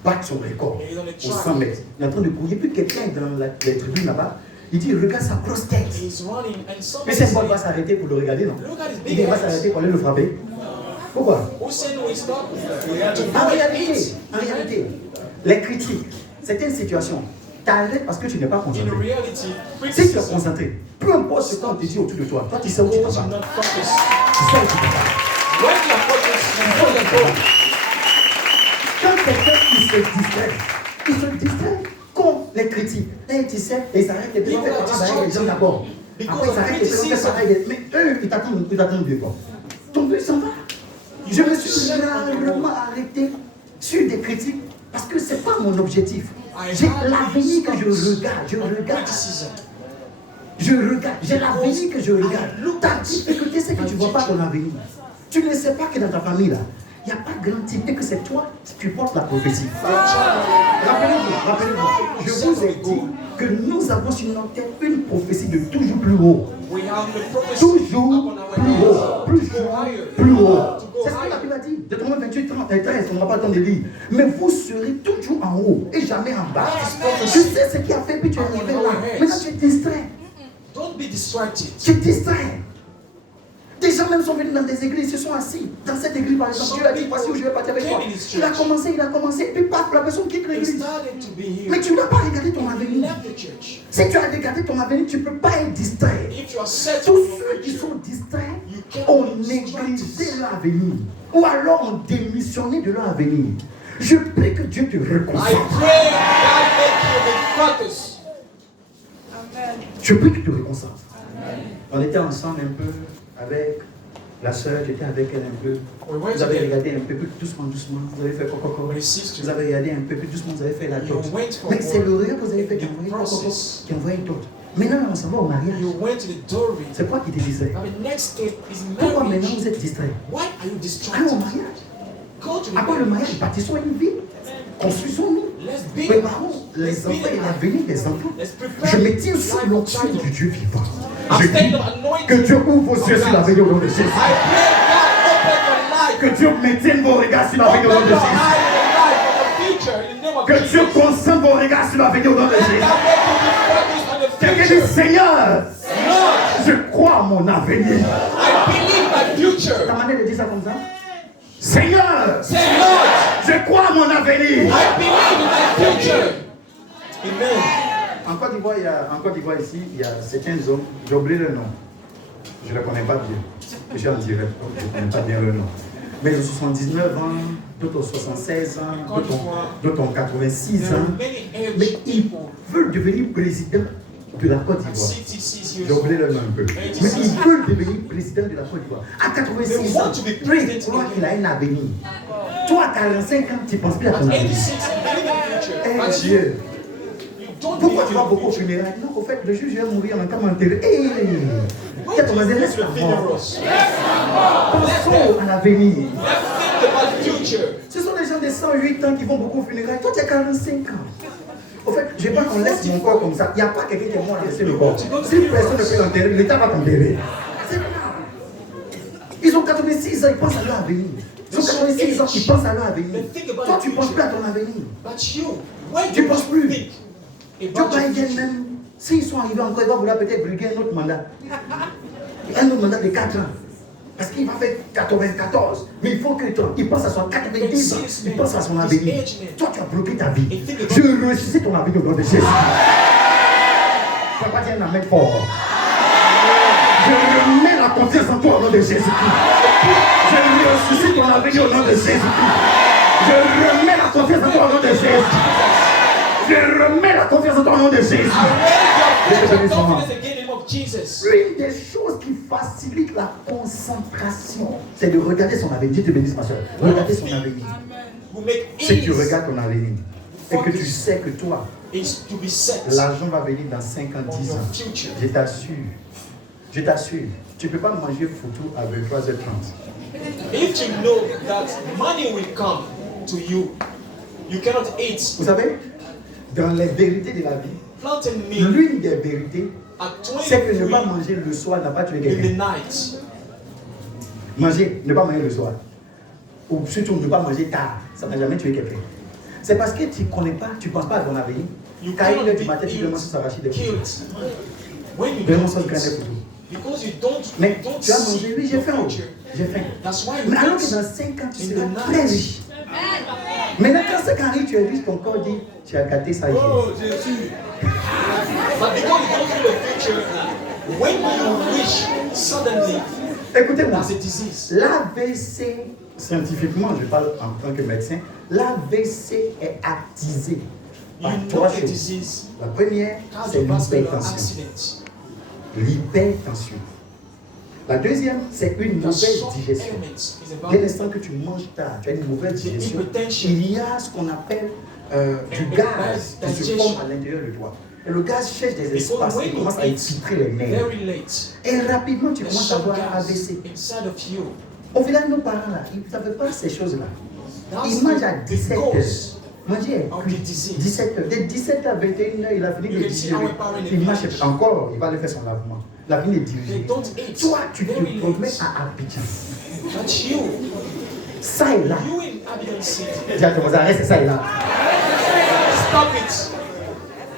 battre son record aux 100 mètres. Il est en train de courir. Et puis quelqu'un dans les tribunes là-bas, il dit, regarde sa grosse tête. Usain Bolt va s'arrêter pour le regarder, non? Il va s'arrêter pour aller le frapper. Pourquoi? En réalité, les critiques, c'est une situation. T'arrêtes parce que tu n'es pas concentré. Si tu es concentré, peu importe ce qu'on te dit autour de toi, toi tu sais où tu t'en vas. Tu sais où tu t'en vas. Quand quelqu'un il se distrait comme les critiques. Et tu sais, et ça arrête de faire pareil les gens d'abord. Après ça arrête de faire pareil. Mais eux, ils t'attendent bien quoi. Ton but s'en va. Je me suis rarement arrêté sur des critiques parce que ce n'est pas mon objectif. J'ai l'avenir que je regarde. J'ai l'avenir que je regarde. Ta difficulté, c'est que tu ne vois pas ton avenir. Tu ne sais pas que dans ta famille, là, il n'y a pas de grande type et que c'est toi qui portes la prophétie. Rappelez-vous, je vous ai dit que nous avons sur notre tête une prophétie de toujours plus haut. Toujours plus haut. C'est ce que la Bible a dit. Deutéronome 28, 30 et 13, on n'aura pas le temps de lire. Mais vous serez toujours en haut et jamais en bas. Je sais ce qui a fait, puis tu es arrivé là. Maintenant tu es distrait. Don't be distracted. Tu es distrait. Des gens même sont venus dans des églises, ils se sont assis. Dans cette église, par exemple, Dieu a dit, voici où je vais partir avec toi. Il a commencé, et puis paf, la personne quitte l'église. Mais tu n'as pas regardé ton avenir. Si tu as regardé ton avenir, tu ne peux pas être distrait. Tous ceux qui sont distraits ont négligé leur avenir. Ou alors ont démissionné de leur avenir. Je prie que Dieu te réconforte. Je prie qu'il te réconforte. On était ensemble un peu avec la sœur, j'étais avec elle un peu. Vous avez regardé un peu plus doucement, vous avez fait coco. Vous avez regardé un peu plus doucement, vous avez fait la torte. Mais c'est le regard que vous avez fait qui a envoyé une torte. Maintenant, on s'en va au mariage. C'est quoi qui te distrait? Pourquoi maintenant vous êtes distrait? Allons au mariage. Après le mariage, bâtissons une vie. Construisons-nous. Préparons les enfants et l'avenir des enfants. Je me tiens sous l'onction du Dieu vivant. Je dis que Dieu ouvre vos yeux sur l'avenir au nom de Jésus. Que Dieu maintienne vos regards sur l'avenir au nom de Jésus. Que Dieu concentre vos regards sur l'avenir au nom de Jésus. Quelqu'un dit, Seigneur, je crois à mon avenir. Ta manière de dire ça comme ça? Seigneur, je crois à mon avenir. Amen. En Côte d'Ivoire ici, il y a certains hommes, j'ai oublié le nom. Je ne le connais pas bien. Je suis en direct, je ne connais pas bien le nom. Mais ils ont 79 ans, d'autres ont 76 ans, d'autres ont 86 ans. Mais ils veulent devenir président de la Côte d'Ivoire. J'ai oublié le nom un peu. Mais ils veulent devenir président de la Côte d'Ivoire. À 86 ans, lui, il croit qu'il a un avenir. Toi, à 45 ans, tu ne penses plus à ton avenir. Eh Dieu! Pourquoi tu vas beaucoup au funérailles? Non, au fait, le juge va mourir en même temps m'enterrer. Qu'est-ce que tu vas dire? Laisse la mort. Pensons à l'avenir. Ce sont des gens de 108 ans qui vont beaucoup au funérailles. Toi, tu as 45 ans. Au fait, je ne veux pas qu'on laisse mon corps comme ça. Il n'y a pas quelqu'un qui est mort à laisser le corps. Si personne ne peut l'enterrer, l'État va t'enterrer. C'est grave. Ils ont 86 ans, ils pensent à leur avenir. Ils ont 86 ans, ils pensent à leur avenir. Toi, tu ne penses plus à ton avenir. Tu ne penses plus. Joe Biden même, s'ils sont arrivés encore, il va vouloir peut-être briguer un autre mandat. Un autre mandat de 4 ans. Parce qu'il va faire 94. Mais il faut qu'il pense à son 90 ans. Il pense à son avenir. Toi, tu as bloqué ta vie. Je ressuscite ton avenir au nom de Jésus. Tu ne vas pas dire un amen fort. Je remets la confiance en toi au nom de Jésus-Christ. Je ressuscite ton avenir au nom de Jésus-Christ. Je remets la confiance en toi au nom de Jésus-Christ. Je remets la confiance en toi au nom de Jésus. Une des choses qui facilite la concentration, c'est de regarder son avenir. Dieu te bénisse, ma soeur. Regarder son avenir. C'est que tu regardes ton avenir. Et que tu sais que toi, l'argent va venir dans 5 ans, 10 ans. Je t'assure. Je t'assure. Tu ne peux pas manger photo à 23h30. If you know that money will come to you, you cannot eat. Vous savez, dans les vérités de la vie, l'une des vérités, c'est que ne pas manger le soir n'a pas tué quelqu'un. Manger, ne pas manger le soir. Ou surtout ne pas manger tard, ça n'a jamais tué quelqu'un. C'est parce que tu ne connais pas, tu ne penses pas à ton avenir. Quand il est du matin, tu demandes si ça va chier des photos. Vraiment sans grain des photos. Mais tu as mangé, oui, j'ai faim. J'ai faim. Mais alors que dans 5 ans, tu seras très riche. Maintenant, quand c'est qu'arrive, tu es riche, ton corps dit, tu as gâté ça. Oh, Jésus. But because you go through the future, when you wish suddenly, écoutez-moi, there's a disease. L'AVC, scientifiquement, je parle en tant que médecin, l'AVC est actisé par 3 choses. La première, c'est l'hypertension. L'hypertension. La deuxième, c'est une The mauvaise soft digestion. element is about Dès l'instant que tu manges tard, tu as une mauvaise digestion. Il y a ce qu'on appelle du gaz qui se forme à l'intérieur de toi. Et le gaz cherche des espaces et commence à infiltrer les nerfs. very late. Et rapidement, tu The commences à soft avoir un gas AVC. inside of you. Au final, nos parents là, ils ne savaient pas ces choses-là. That's Ils mangent à the 17 cause heures. Manger of the disease. 17 heures. Dès 17 à 21 heures, il a fini You de can see digérer. our parents in Il the marche village. encore, il va aller faire son lavement. Il a fini de They digérer. don't eat Toi, tu te very promets late. à Abidjan. But you, Ça et là. you in Abidjan City, Dis à ton voisin, arrête, c'est ça et là. stop it.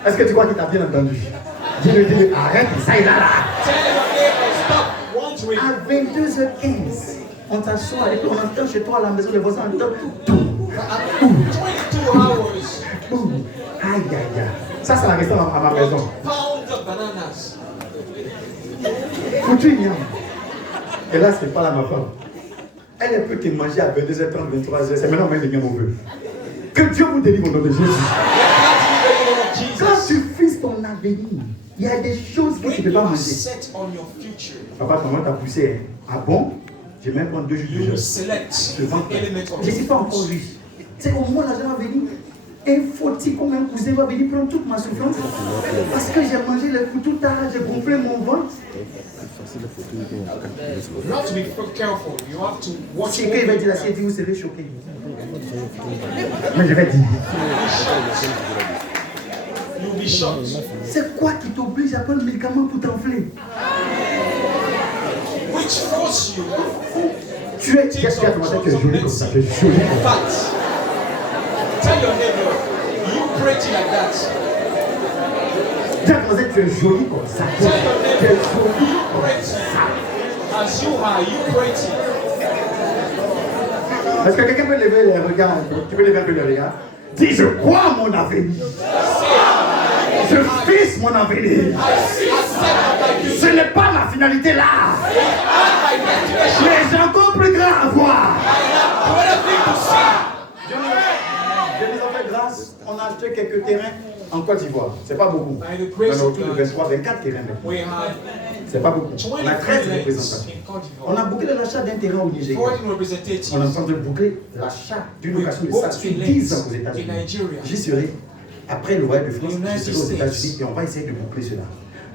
Est-ce que tu crois qu'il t'a bien entendu? Dis-le, arrête, ça et là. Tell your neighbor, stop wandering. À 22h15, on s'assoit et puis on entend chez toi à la maison, les voisins entendent tout. 22 hours. Boum. Aïe, aïe, aïe. Ça, c'est la raison à ma maison. Pound of bananas. Foutu, Niam. Et là, c'est pas là ma femme. Elle peut te manger à 22h30, 23h. C'est maintenant même les miens, mon vœu. Que Dieu vous délivre au nom de Jésus. Quand tu fixes ton avenir, il y a des choses que tu ne peux pas manger. Set on your future. Papa, comment t'as poussé? Ah bon? Je vais même prendre 2 jours de You will jeûne. select Je vends. the element of Je ne suis pas encore riche. C'est au moins l'argent va venir. Un fautif comme un cousin va venir prendre toute ma souffrance. Parce que j'ai mangé les coups tout tard, j'ai gonflé mon ventre. You have to be careful. You have to watch. Si quelqu'un va dire la sienne, vous serez choqué. Mais je vais dire. You'll be shocked. C'est quoi qui t'oblige à prendre le médicament pour t'enfler? Which force you Tu es joli comme ça, tu es joli comme ça. fat. Tell your neighbor, you pretty like that. Dis à ton voisin, tu es joli comme ça. Tu Tell your es neighbor, joli you comme pretty. ça. As you are, you pretty. Est-ce que quelqu'un peut lever les regards? Tu peux lever un peu les regards? Dis, je crois à mon avenir. Je fixe mon avenir. Ce n'est pas ma finalité là. Mais j'ai encore plus grand à voir. Je nous en fais grâce. On a acheté quelques terrains en Côte d'Ivoire. C'est pas beaucoup. On a autour de 23, 24 terrains. We had C'est pas beaucoup. On a 13 20 représentants. in Côte On d'Ivoire. a bouclé l'achat d'un terrain au Nigeria. 14 representatives. On est en train de boucler l'achat d'une location de both 10 ans aux in États-Unis. Nigeria. J'y serai, après le voyage de France, je serai aux États-Unis et on va essayer de boucler cela.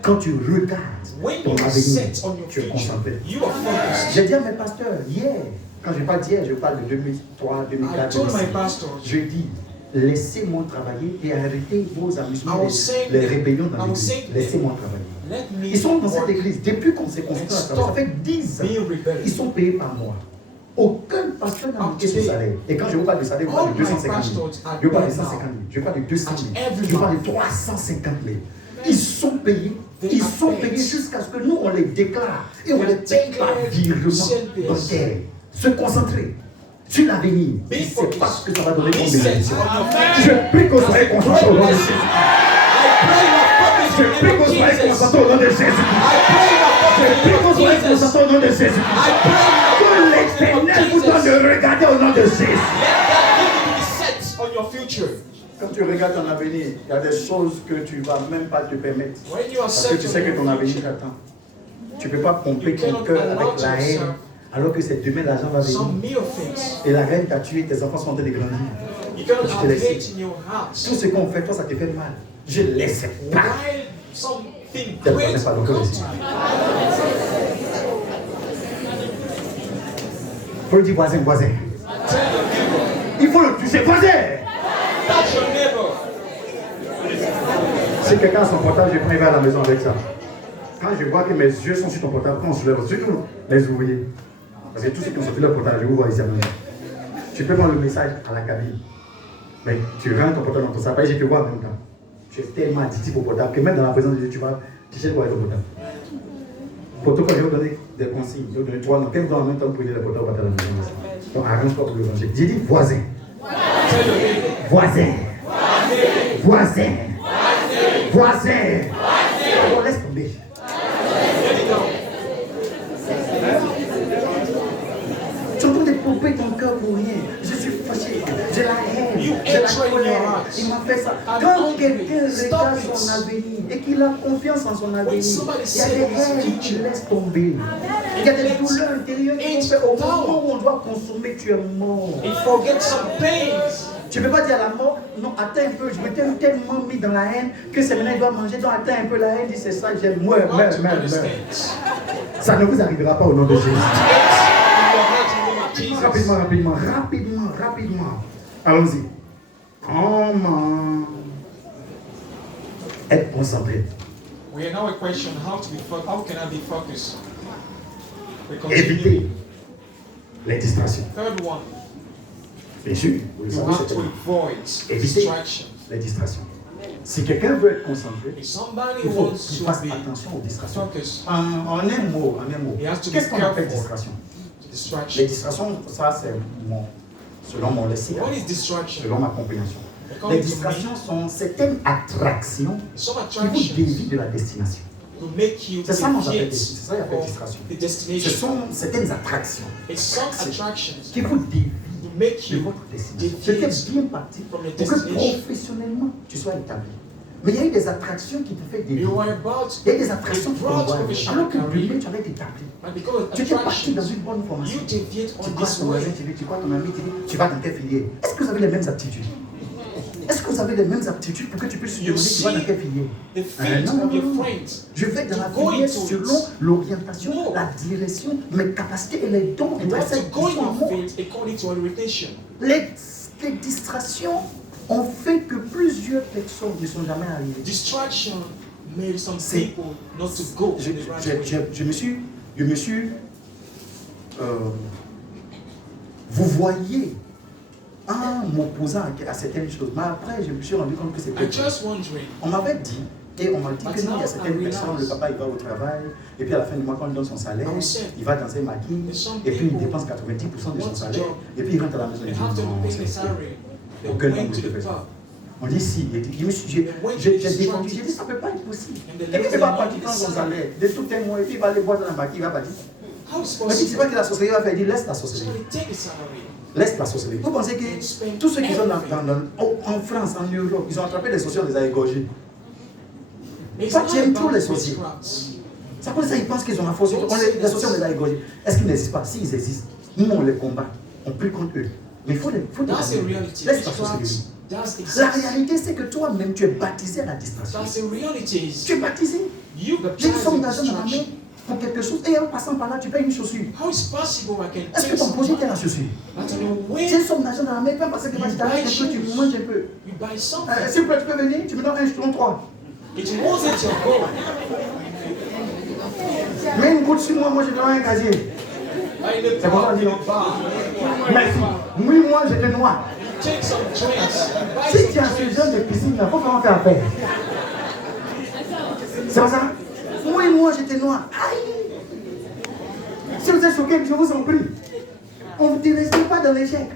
Quand tu regardes When ton you avenir, set on your tu es future, concentré. you are focused. J'ai dit à mes pasteurs hier, quand je parle d'hier, je parle de 2003, I 2004, told my 2005. pastors, Je dis, laissez-moi travailler et arrêtez vos amusements, I was saying les that- rébellions I dans was l'église. saying that- Laissez-moi travailler. let me Ils sont dans cette work. église depuis qu'on s'est construit ensemble. Ça fait 10 ans. Be rebellious. Ils sont payés par mois. Aucun pasteur n'a manqué son salaire. Et quand je vous parle de salaire, je vous parle de 250 000. Je parle de 150 000. Je parle de 200 000. Je parle de 350 000. Ils sont payés. Ils sont payés jusqu'à ce que nous, on les déclare. Et on les paye par virement bancaire. Se concentrer sur l'avenir. Je ne sais pas ce que ça va donner comme bénédiction. Je prie que vous soyez concentrés au nom de Jésus. Je prie que vous soyez concentrés au nom de Jésus. Je prie que vous soyez concentrés au nom de Jésus. Que l'Éternel vous donne de regarder au nom de Jésus. Set on your future. Quand tu regardes ton avenir, il y a des choses que tu ne vas même pas te permettre. When you are Parce que set tu on sais que ton your avenir future, t'attend. Tu ne peux pas pomper You ton cannot cœur allow avec la haine, yourself. alors que c'est demain l'argent va venir. some mere things. Et la haine t'a tué, tes enfants sont en train de grandir. You cannot Tu te have laisses. hate in your heart. Tout ce qu'on fait, toi, ça te fait mal. Je ne laisse pas. While something Telle great n'est pas will encore come ici. to you. Il faut le dire voisin, voisin. Tell your neighbor. Il faut le toucher, voisin. Touch your neighbor. Si quelqu'un a son portable, je prends il va à la maison avec ça. Quand je vois que mes yeux sont sur ton portable, quand on se lève, surtout les ouvriers. Parce que tous ceux qui ont sorti leur portable, je vous vois ici à la maison. Tu peux prendre le message à la cabine. Mais tu rentres ton portable dans ton sac, et je te vois en même temps. Tu es tellement addictif au portable que même dans la présence de Dieu, tu vas chercher quoi avec ton portable. Pour toi, quand je vais vous donner des consignes, je vais vous donner 3 noms. Quel dans en même temps vous prenez le portable à la maison. Donc arrange-toi pour le ranger. J'ai dit voisin. Voisin. Voisin. Voisin. Oh, laisse tomber. Tu es en train de pomper ton cœur pour rien. Je suis fâché. J'ai la haine. J'ai la colère. Il m'a fait ça. I'm Quand hungry. quelqu'un Stop regarde it. son avenir et qu'il a confiance en son avenir, somebody il y a says des his rêves qui future, laissent tomber. Il y a des douleurs intérieures qui vont faire au moment où on doit consommer, tu es mort. He forgets some pains. Tu ne peux pas dire à la mort, non, attends un peu, je m'étais tellement mis dans la haine que c'est maintenant il doit manger, donc attends un peu la haine, dit c'est ça, j'aime, meurs. Ça ne vous arrivera pas au nom de Jésus. Rapidement. Allons-y. Comment être concentré? We are now a question how can I be focused? Éviter les distractions. Third one, Bien sûr, vous le you savez, have c'est to avoid éviter distraction. les distractions. Si quelqu'un veut être concentré, If somebody il faut wants qu'il to fasse be attention aux distractions. focused En un mot, He has to be qu'est-ce qu'on appelle careful. distraction? to Les distraction. distractions, ça c'est selon mon lexique, What is distraction? selon ma compréhension. Les According to me, distractions sont certaines attractions some qui vous attractions dévient de la destination. will make you C'est ça qu'on appelle deviate c'est ça qu'on appelle from distraction. the Ce destination. sont certaines attractions And some attractions qui vous dévient will make de you votre destination. C'était bien parti from the pour que destination. professionnellement tu sois établi. Mais il y a eu des attractions qui te font dévier. You are about Il y a des attractions qui te broad voient. professional Alors que career. lui, tu avais été établi. and because of Tu étais parti dans attractions, une bonne formation. you deviate Tu on crois this ton way. ami, tu crois ton ami, tu vas dans quelle filière. Est-ce que vous avez les mêmes aptitudes? Est-ce que vous avez les mêmes aptitudes pour que tu puisses lui demander tu vas dans quelle filière? The feet non, of your non. friends. Je vais dans la To go filière into it. selon l'orientation, No. la direction, mes capacités et les dons et You les have to qui go in sont en your moi. faith according to orientation. Les distractions ont fait que plusieurs personnes ne sont jamais arrivées. Distraction made some C'est- people not to go the right way. Je me suis vous voyez en m'opposant à certaines choses, mais après je me suis rendu compte que c'était I'm just wondering, on m'avait dit, et on m'a dit que non, il y a certaines personnes, le papa il va au travail, et puis à la fin du mois, quand on lui donne son salaire, il va dans ses maquilles, et puis il dépense 90% de son salaire, et puis il rentre à la maison et they dit have to non, pay c'est the salary. They Aucun homme went ne to peut the faire ça. pub. On dit si, j'ai défendu, j'ai dit ça ne peut pas être possible. Et puis il va partir dans son salaire, de tout un mois, et puis il va aller boire dans la maquille, il va partir. How is Mais si tu possible? vois que la sorcellerie va faire, il dit laisse la So sorcellerie. they take the salary. Laisse la sorcellerie. Vous pensez que tous ceux qui sont en France, en Europe, ils ont attrapé les sorciers, on les a égorgés. It's Toi, not tu aimes trop about les sorciers. witchcraft. C'est pour ça qu'ils pensent qu'ils ont la force. Les sorciers, on les a égorgés. Est-ce qu'ils n'existent pas? S'ils existent, nous, on les combat. On prie contre eux. Mais il faut les That's the reality. laisse la sorcellerie. That's La exist. réalité, c'est que toi-même, tu es baptisé à la distraction. That's the reality. Tu es baptisé. You J'ai une baptized somme in d'argent dans la main distraction. pour quelque chose. Et en passant par là, tu payes une chaussure. How is possible I can Est-ce que take ton some projet money, était la chaussure? but in a J'ai way une somme d'argent dans la main, peu importe ce que tu t'arrêtes un peu, tu manges un peu. you buy something? S'il vous plaît, tu peux venir, tu me donnes un jeton 3. It wasn't your goal. Mets une goutte sur moi, moi je te donne un casier. C'est pour ça qu'on dit non. Merci. Oui, moi je te noie. Take some drinks. Buy Si some tu as ce drinks. genre de piscine, il faut vraiment faire affaire. C'est pas ça? Oui, moi je te noie. Aïe! Si vous êtes choqués, je vous en prie. On ne te respecte pas dans l'échec.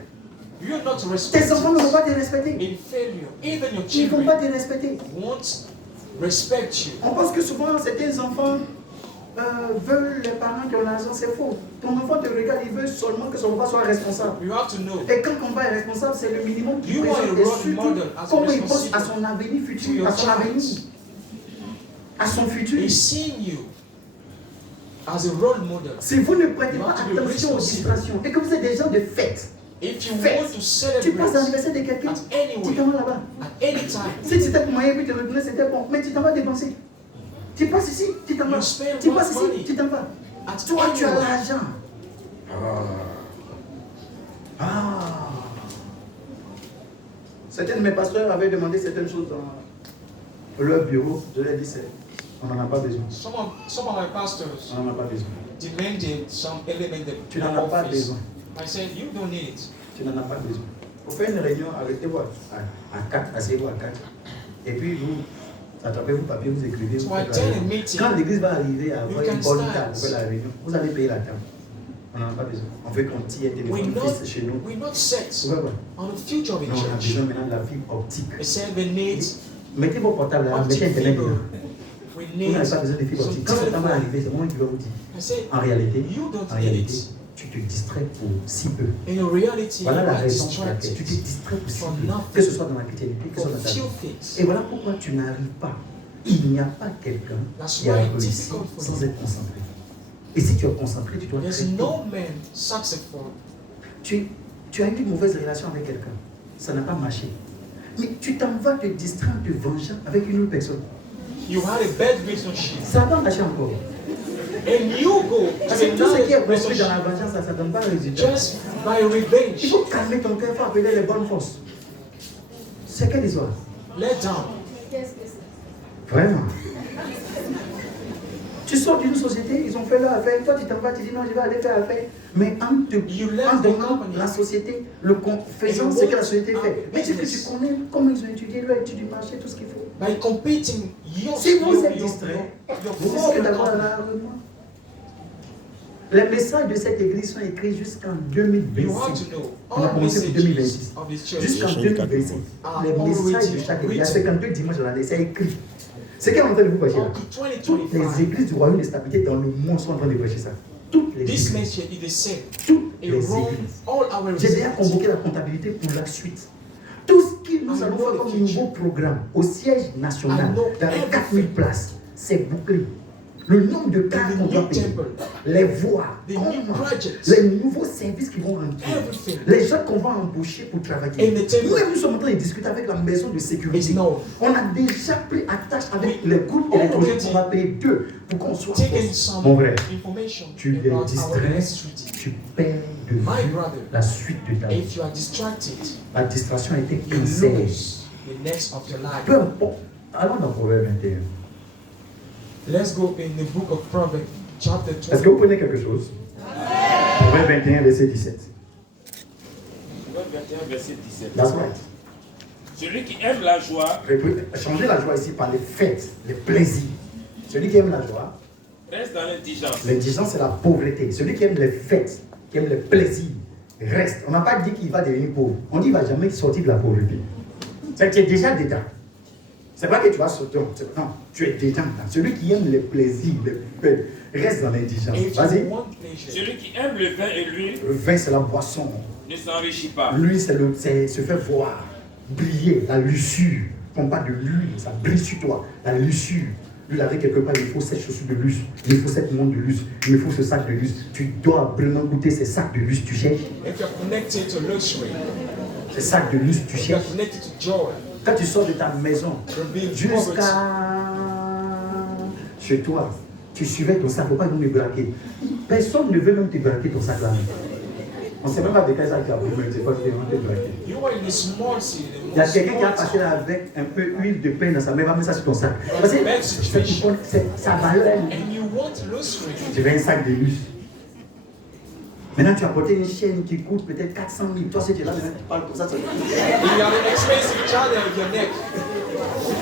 You're not Tes enfants ne vont respected pas te respecter. in failure. Even your Ils ne vont pas children te respecter. won't respect you. On pense que souvent, certains enfants veulent les parents qui ont l'argent, c'est faux. Ton enfant te regarde, il veut seulement que son papa soit responsable. You have to know. Et quand on va être responsable, c'est le minimum qu'il You are présente. a Et role surtout, model as a comment il pense à responsible son avenir to futur, your à son avenir, child. à son futur. He's seeing you as a role model. Si vous ne prêtez You pas have to be attention aux responsible. distractions et que vous êtes des gens de fête, If you Fête. want to tu celebrate passes l'anniversaire de quelqu'un, at tu any t'en way, vas là-bas. at any time, Si tu t'es moyen puis te retourner, c'était bon, mais tu t'en vas dépenser. Tu passes ici, tu t'en vas. You spend Tu passes money. ici, tu t'en vas. at Toi, tu as any way. l'argent. Certains de mes pasteurs avaient demandé certaines choses dans leur bureau. Je leur ai dit, on n'en a pas besoin. Some of my pastors On n'en a pas besoin. demanded some element of Tu n'en the as pas office. besoin. I said, you don't need it. Tu n'en as pas besoin. Pour faire une réunion, arrêtez-vous à 4, asseyez-vous à 4. Et puis vous attrapez vos papiers, vous écrivez. So Vous I faites la tell a réunion. meeting, Quand l'église va arriver à avoir You une can bonne start. table pour faire la réunion, vous allez payer la table. On n'en a pas besoin. On veut qu'on tire un téléphone fixe chez nous. we're not set Vous voyez quoi? on the future of Mais the on a church. besoin maintenant de la fibre optique. They said they need Mettez vos portables là, mettez optic Internet fiber. dedans. We Vous need n'avez pas besoin de fibre some optique. Quand ce temps va telephone. arriver, c'est moi qui vais vous dire. I said, En réalité, you don't en need réalité, it. tu te distrais pour si peu. In reality, Voilà la you are raison pour laquelle distracted tu te distrais pour si from peu, nothing, que ce soit dans la chrétienté, que ce soit for dans ta vie. few things. Et voilà pourquoi tu n'arrives pas. Il n'y a pas quelqu'un That's qui a why réussi it's difficult for sans you. être concentré. Et si tu es concentré, tu dois There's très tôt. no man successful. Tu as eu une mauvaise relation avec quelqu'un. Ça n'a pas marché. Mais tu t'en vas te distraire, te venger avec une autre personne. You had a bad relationship. Ça n'a pas marché encore. And you go Parce to que tout ce qui est another construit dans la relationship vengeance, ça ne donne pas de résultat. just by Il revenge. faut calmer ton cœur, il faut appeler les bonnes forces. C'est quelle histoire? Let down. Vraiment. Tu sors d'une société, ils ont fait leur affaire, toi tu t'en vas, tu dis non, je vais aller faire affaire. Mais en donnant la société, faisant ce que la société fait. Mais tu connais comment ils ont étudié leur étude du marché, tout ce qu'il faut. By competing, Si vous êtes distrait, vous risquez d'avoir la remords. Les messages de cette église sont écrits jusqu'en 2026. On a commencé pour 2026. Jusqu'en 2026. Les messages de chaque église, il y a 52 dimanches dans l'année, c'est écrit. C'est qu'elle est en train de vous prêcher là. Toutes les églises du royaume de stabilité dans le monde sont en train de prêcher ça. Toutes les This églises. nation is the same. Toutes It les runs églises. all our J'ai déjà convoqué la comptabilité pour la suite. Tout ce que nous allons faire comme nouveau programme au siège national, dans les 4000 places, c'est bouclé. Le nombre de cas qu'on doit payer, les voies, les nouveaux services qui vont rentrer, les gens qu'on va embaucher pour travailler. Nous-mêmes, nous sommes en train de discuter avec la maison de sécurité. On a déjà pris attache avec les groupes électroniques qu'on va payer d'eux pour qu'on soit force. Mon frère, tu es distrait, tu perds de vue la suite de ta vie. If you are distracted, La distraction a été you cancellée. lose the next of your life. Peu importe. Allons dans Proverbe 21. Let's go in the book of Proverbs, chapter Est-ce que vous 20. prenez quelque chose? Proverbe 21, verset 17. Proverbe 21, verset 17. That's right. Celui qui aime la joie Changer la joie ici par les fêtes, les plaisirs. Celui qui aime la joie, reste dans l'indigence. l'indigence c'est la pauvreté. Celui qui aime les fêtes, qui aime les plaisirs, reste. On n'a pas dit qu'il va devenir pauvre. On dit qu'il ne va jamais sortir de la pauvreté. C'est que tu es déjà dedans. C'est pas que tu vas sortir. Non, tu es dedans. Celui qui aime les plaisirs, reste dans l'indigence. Vas-y. Celui qui aime le vin et l'huile Le vin, c'est la boisson. ne s'enrichit pas. L'huile, c'est se faire voir, briller, la luxure. On parle de l'huile, ça brille sur toi, la luxure. L'huile avec quelque part, il faut cette chaussure de luxe, il faut cette montre de luxe, il faut ce sac de luxe. Tu dois vraiment goûter ces sacs de luxe, tu cherches. If you're connected to luxury, Ces sacs de luxe, tu if you're cherches. connected to joy, Quand tu sors de ta maison jusqu'à chez toi, tu suivais ton sac, il ne faut pas nous braquer. Personne ne veut même te braquer ton sac là. On ne sait même pas de quel sac tu as besoin, c'est pas que tu veux te braquer. you are in a small city. Il y a quelqu'un qui a passé là avec un peu d'huile de pain dans sa main, va mettre ça sur ton sac. Parce que sa valeur, And you want luxury. tu veux un sac de luxe. Maintenant, tu as porté une chaîne qui coûte peut-être 400 000. Toi, si tu es là, maintenant, tu parles comme ça. And you have an expensive chain around your neck.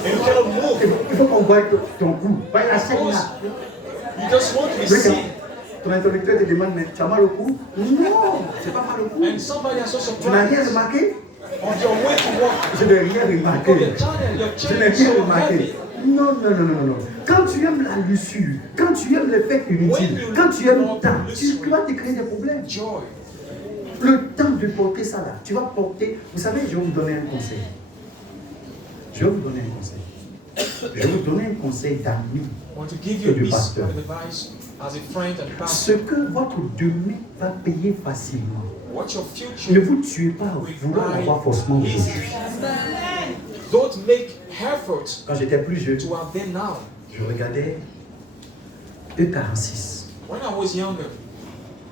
And you cannot move. Il faut qu'on voie ton cou. Pas la chaîne là. You just want to be Oui, seen. ton intellectuel te demande, mais tu as mal au cou? Non, c'est pas mal au cou. And somebody is so Tu n'as rien surprised. remarqué? On your way to work. Je n'ai rien remarqué. Your chain, your Je chain n'ai is rien so remarqué. heavy. Non, non, non, non, non. Quand tu aimes la luxure, quand tu aimes les faits inutiles, quand tu aimes le temps, tu vas te créer des problèmes. Joy. Le temps de porter ça là, tu vas porter. Vous savez, je vais vous donner un conseil. Je vais vous donner un conseil. Je vais vous donner un conseil d'ami. I want to give you a Et du piece pasteur. of advice as a friend and Ce pastor. que votre demain va payer facilement. What your Ne future vous tuez pas à vouloir avoir forcément aujourd'hui. don't make effort Quand j'étais plus jeune, to have them now. je regardais E46. When I was younger,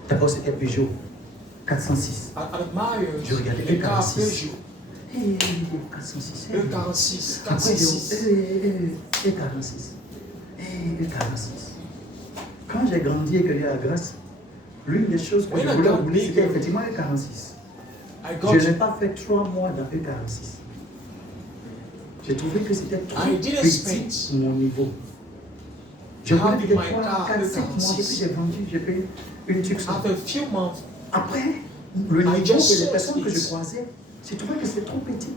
D'abord, c'était Peugeot 406. I admired Je regardais the car E46. Peugeot, 406. E46, Après, 406. E46. E46. Quand j'ai grandi et que j'ai la grâce, l'une des choses que When je I voulais got rouler, c'était bigger, effectivement E46. I got Je n'ai pas fait 3 mois dans E46. J'ai trouvé que c'était trop I didn't petit spend pour mon niveau. Je voulais having peut-être my 3, car 4, 5 mois, et puis E46. j'ai vendu, j'ai payé une Tucson. after a few months. Après, le niveau just et les saw personnes que je it. croisais, j'ai trouvé que c'était trop petit.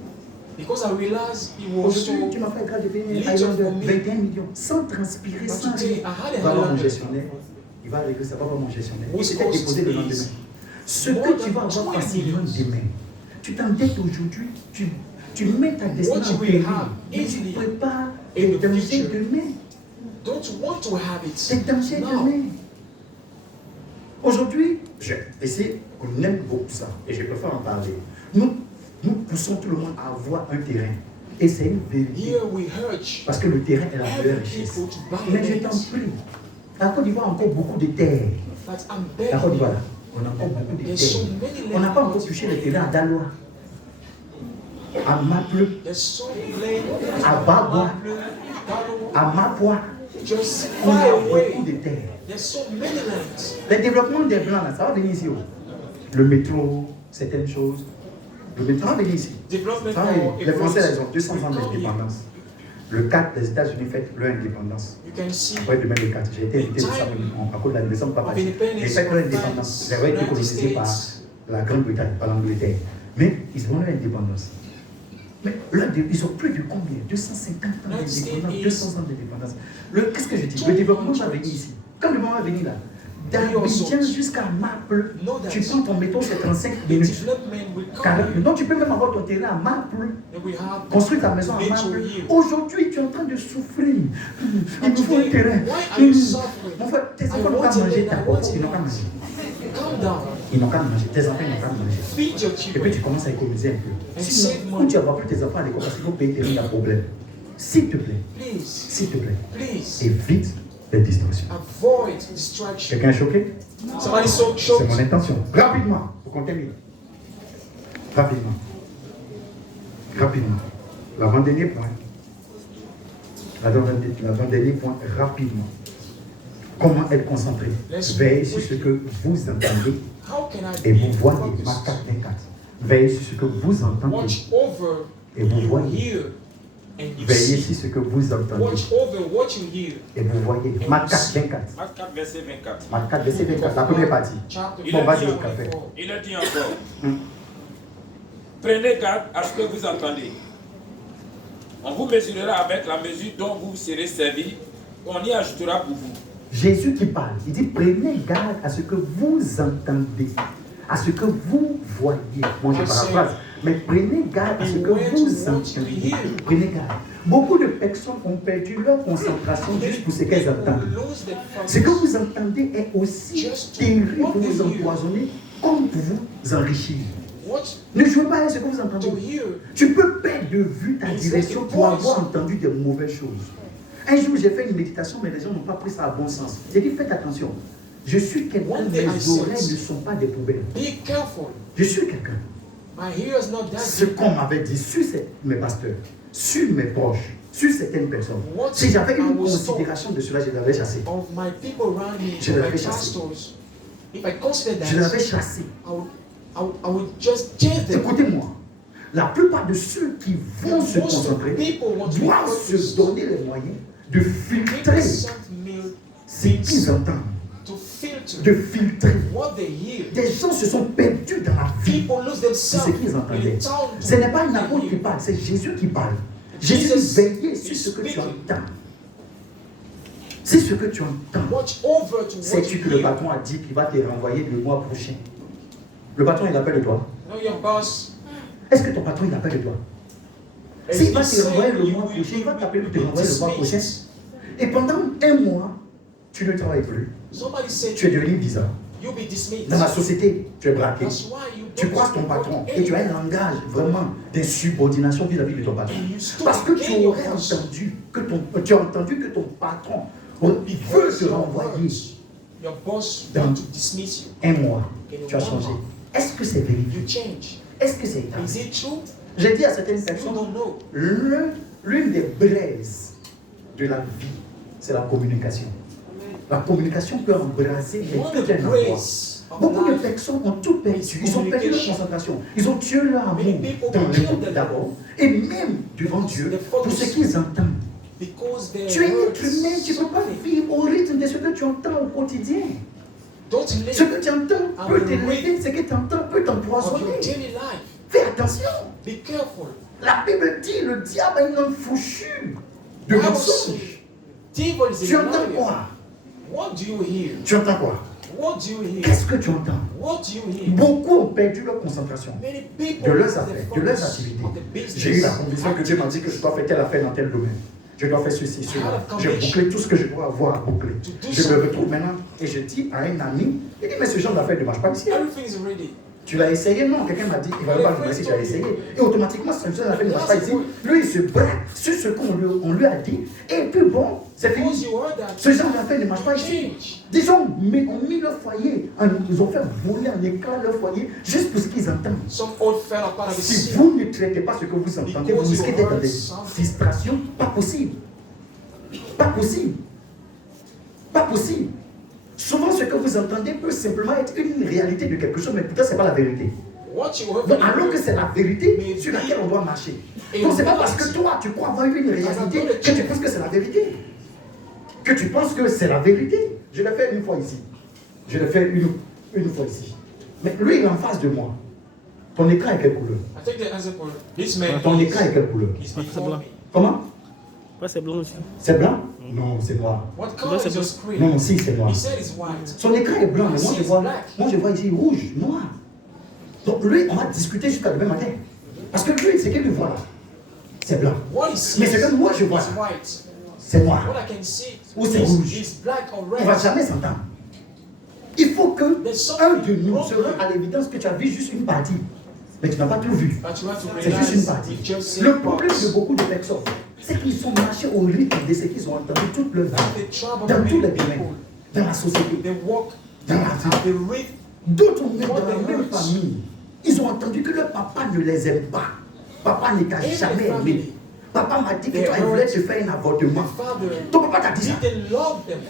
Because I realized it was so. Aujourd'hui, tu m'as fait grâce de payer un little Highlander for me. 21 millions, sans transpirer, But sans today, rien. I had a Va voir mon Highlander. gestionnaire, il il va régler, ça va pas manger son aide. Who's Il s'était caused déposé le this? lendemain. Ce que tu vas avoir facilement demain, tu t'endettes aujourd'hui, tu mets ta destinée What en you will péril, have mais tu easily prépares in les the dangers future. demain. Don't want to have Les it dangers now. demain. Aujourd'hui, on aime beaucoup ça, et je préfère en parler. Nous poussons tout le monde à avoir un terrain. Et c'est une vérité. Here we urge Parce que le terrain est la meilleure every richesse. people to buy Mais je t'en it. prie, la Côte d'Ivoire a encore beaucoup de terres. But I'm La Côte begging d'Ivoire, you, là, on a encore beaucoup de there's so terres. many On n'a pas encore lands. touché les terrains à Daloa, à Maple, There's so many à Bagua, lands. à Mapua. Just On a fly beaucoup away. de terres. There's so many lands. Le développement des Blancs, là, ça va venir ici. Oh. Le métro, certaines choses. Le métro va venir ici. Development Ça va venir. for Les Français, ils ont 200 ans will come here. d'indépendance. Le 4 des États-Unis fête leur indépendance. You can see Ouais, demain le 4. J'ai été invité récemment à cause de la naissance de papa. Ils fêtent leur indépendance. Ils avaient été colonisés par la Grande-Bretagne, par l'Angleterre. Mais ils ont leur indépendance. Mais là, ils ont plus de combien? 250 ans d'indépendance, 200 ans d'indépendance. Qu'est-ce que je dis? Le développement va venir ici. Quand le moment va venir là, d'Abidjan jusqu'à Maple, tu prends ton métro, c'est 35 the minutes. development will come 40 here. minutes. Donc tu peux même avoir ton terrain à Maple. And we have Construire ta maison à metro Maple. here. Aujourd'hui, tu es en train de souffrir. Il me faut un terrain. Why are you suffering? Mon frère, tes I enfants n'ont want pas it mangé and ta I pauvre, want it ils n'ont pas now. mangé. Calm down. Ils n'ont pas mangé. Tes enfants n'ont pas mangé. Feed your Et puis children. tu commences à économiser un peu. And Sinon, save où money. tu vas voir plus tes enfants à l'école parce qu'il faut payer tes rimes à problème. S'il te plaît, Please, s'il te plaît, please évite les distractions. avoid distraction. Quelqu'un est choqué? Somebody so C'est choked. mon intention. Rapidement, pour qu'on termine. Rapidement. Rapidement. L'avant-dernier point. L'avant-dernier point, rapidement. Comment être concentré? Veillez sur ce que vous entendez How can I et be vous voyez. focused? Marc 4, 24. Veillez sur ce que vous entendez Watch over et vous you voyez. hear and you Veillez see. sur ce que vous entendez Watch over what you hear. et vous voyez. Marc 4, 24. Acte 4, verset 24. Marc 4, verset 24, la première partie. Chapter Bon, vas-y, 4, au café. 24. Il a dit encore, Hum. prenez garde à ce que vous entendez. On vous mesurera avec la mesure dont vous serez servi, on y ajoutera pour vous. Jésus qui parle, il dit prenez garde à ce que vous entendez, à ce que vous voyez. Moi je paraphrase, mais prenez garde à ce que vous entendez. Prenez garde. Beaucoup de personnes ont perdu leur concentration juste pour ce qu'elles entendent. Lose the Ce que focus. vous entendez est aussi terrible pour vous empoisonner comme pour vous enrichir. What Ne jouez pas avec ce que vous to entendez. hear. Tu peux perdre de vue ta direction pour avoir entendu de mauvaises choses. Un jour, j'ai fait une méditation, mais les gens n'ont pas pris ça à bon sens. J'ai dit, faites attention. Je suis quelqu'un, mes oreilles ne sont pas des poubelles. Be careful. Je suis quelqu'un. My ear is not that Ce deep. qu'on m'avait dit sur mes pasteurs, sur mes proches, sur certaines personnes, What si j'avais I une was considération de cela, je l'avais chassé. Of my people around me, Je my l'avais chassé. pastors, if I consider Je l'avais that, chassé. I would just change them. Écoutez-moi. La plupart de ceux qui vont se Most of the concentrer people want to be doivent se focused. donner les moyens de filtrer ce qu'ils entendent, to filter de filtrer. what they hear. Des gens se sont perdus dans la vie. People lose C'est ce themselves qu'ils entendaient. in town. Ce n'est pas une apôtre qui parle, c'est Jésus qui parle. Jésus dit veillez sur ce que tu entends. C'est ce que tu entends. Watch over to what Sais-tu you que le hear. patron a dit qu'il va te renvoyer le mois prochain? Le patron, il appelle de toi. Know your boss. Est-ce que ton patron, il appelle de toi? S'il va te renvoyer le mois prochain, il va t'appeler pour te renvoyer le mois prochain. Et pendant un mois, tu ne travailles plus. Somebody said Tu es devenu bizarre. you'll be dismissed. Dans la société, tu es braqué. That's why you Tu don't croises ton work patron et tu as un langage vraiment d'insubordination vis-à-vis de ton patron. And you stop Parce que tu getting your aurais boss. entendu que tu as entendu que ton patron veut Because te your renvoyer words, your boss Dans- want to dismiss you. un mois. Tu as changé. Est-ce que c'est véridique? You change. Est-ce que c'est vrai? Is it true? J'ai dit à certaines You personnes, don't know. l'une des braises de la vie, c'est la communication. La communication peut embraser One of tout the un endroit. grace of Beaucoup de life. personnes ont tout perdu. Ils ont perdu leur concentration. Ils ont tué leur amour Many people dans kill le monde them. d'abord et même devant Dieu pour ce qu'ils entendent. Because their Tu es un words être humain, tu ne peux pas something. vivre au rythme de ce que tu entends au quotidien. Don't Ce live que tu entends peut t'élever, ce que tu entends peut of your t'empoisonner. daily life. Fais attention. Be careful. La Bible dit le diable a une langue fouchue de Bible mensonges. Devil is Tu a entends liar. quoi? What do you hear? Tu entends quoi? What do you hear? Qu'est-ce que tu entends? What do you hear? Beaucoup ont perdu leur concentration Many people de leurs lose affaires, their de leurs focus activités. on the business. J'ai eu la conviction que Dieu m'a dit que je dois faire telle affaire dans tel domaine. Je dois faire ceci, cela. J'ai bouclé tout ce que je dois avoir à boucler. Je me retrouve maintenant et je dis à un ami, il dit, mais ce genre d'affaire ne marche pas ici. Everything is ready. Tu l'as essayé? Non, quelqu'un m'a dit, il ne va pas me dire si tu as essayé. Et automatiquement, ce genre d'affaire ne marche pas ici. Lui, il se braque sur ce qu'on lui a dit. Et puis bon, c'est fini. Because you heard that, Ce genre d'affaire ne marche pas ici. change. Des gens ont mis leur foyer, ils ont fait voler en éclat leur foyer juste pour ce qu'ils entendent. Some old fell apart of the Si sea. vous ne traitez pas ce que vous entendez, vous risquez d'être dans des distractions. Pas possible. Pas possible. Pas possible. Souvent, ce que vous entendez peut simplement être une réalité de quelque chose, mais pourtant, ce n'est pas la vérité. What you heard Donc, from alors que the c'est la vérité sur laquelle on doit marcher. Donc, ce n'est pas parce que toi, tu crois avoir une réalité que tu penses que c'est la vérité. Que tu penses que c'est la vérité. Je l'ai fait une fois ici. Je l'ai fait une fois ici. Mais lui, il est en face de moi. Ton écran est quelle couleur? I take the answer for this man. Ton écran est quelle couleur? He's before me. Comment? Ouais, c'est blanc aussi. C'est blanc? Non, c'est noir. What color is your screen? Non, si, c'est noir. He said it's white. Son écran est blanc, mais moi je vois ici rouge, noir. Donc lui, on va discuter jusqu'à demain matin. Parce que lui, c'est qu'il lui voit là. C'est blanc. What he sees Mais c'est que moi je vois is là. white. C'est noir. What I can see Ou c'est rouge. is black or On ne va red. jamais s'entendre. Il faut que un de nous se rende à l'évidence que tu as vu juste une partie. Mais tu n'as pas tout vu. But you have to C'est juste une realize partie. you just see Le problème parts. de beaucoup de personnes, c'est qu'ils sont marchés au rythme de ce qu'ils ont entendu toute leur vie. The trouble Dans of tous les many domaines. people, Dans la société. they walk, Dans la vie. they read. D'autres même dans la même famille, ils ont entendu que leur papa ne les aime pas. Papa ne t'a jamais aimé. Papa m'a dit que toi, il voulait te faire un avortement. Ton papa t'a dit ça. They love them.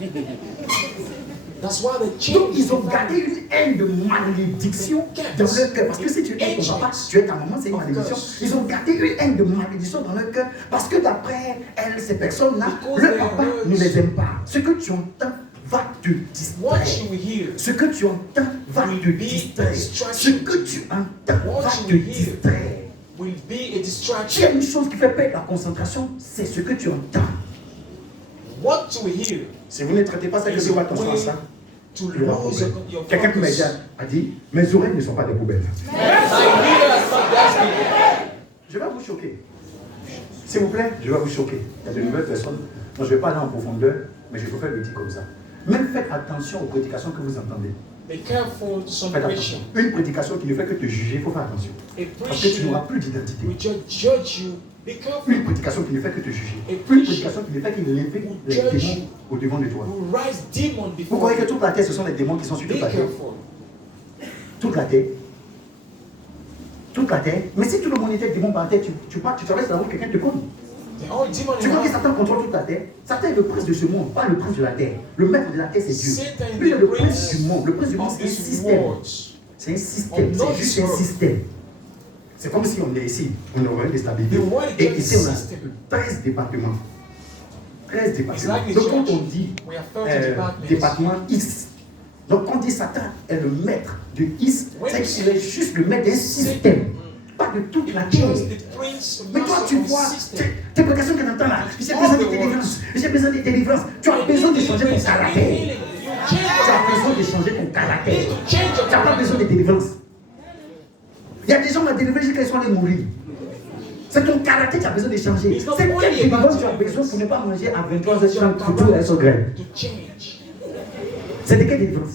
That's why they Donc change. ils ont gardé une haine de malédiction dans leur cœur. Parce que si tu aimes ton papa, tu es ta maman, c'est une malédiction. Ils ont gardé une haine de malédiction dans leur cœur. Parce que d'après elles, ces personnes-là, leur papa ne les aime pas. Ce que tu entends va te distraire. What you hear Ce que tu entends va te distraire. Ce que tu entends va te distraire. will be a S'il y a distraction. une chose qui fait perdre la concentration, c'est ce que tu entends. What to hear Si vous ne traitez pas ça, que je vois attention à ça, to il y aura un lose problème. your Quelqu'un qui m'a focus. a dit, mes oreilles ne sont pas des poubelles. My ears are not that Je vais vous choquer. S'il vous plaît, je vais vous choquer. Il y a de nouvelles personnes. Moi, je ne vais pas aller en profondeur, mais je préfère le dire comme ça. Même faites attention aux prédications que vous entendez. big. Be careful to some Faites attention. preaching. Une prédication qui ne fait que te juger, il faut faire attention. A Parce que tu n'auras preaching plus d'identité. will just judge you. Be careful. Une prédication qui ne fait que te juger. Une prédication qui ne fait qu'élever les démons au devant de toi. Will rise demon Vous before croyez que you. toute la terre, ce sont les démons qui sont sur Be toute la terre? careful. Toute la terre. Toute la terre. Mais si tout le monde était démon par la terre, tu traverses la route, quelqu'un te compte. The only demon Tu in crois que life. Satan contrôle toute la terre? Satan est le prince de ce monde, pas le prince de la terre. Le maître de la terre, c'est Dieu. Satan is Lui, il est le the prince prince du monde. Le prince du monde, of c'est un this système. world. C'est un système. C'est juste un système. C'est comme si on est ici, on aurait une stabilité. The world Et is ici, on a system. 13 départements. 13 It's départements. like the Donc, quand church. on dit We have 30 departments. département X, donc quand on dit Satan est le maître de X, Oui. c'est qu'il est juste le maître d'un système, pas de toute la terre. Just the prince, Mais toi, master tu of vois, system. tes prédications que tu entends là, j'ai besoin de délivrance, j'ai besoin de délivrance. Tu as besoin de changer ton caractère. Tu as besoin de changer ton caractère. Tu n'as pas besoin de délivrance. Il y a des gens qui ont délivré jusqu'à ce qu'ils soient mourir. C'est ton caractère qui a besoin de changer. C'est quelle délivrance tu as besoin pour ne pas manger à 23h30 pour tout reste au grain. To change. C'est de quelle délivrance?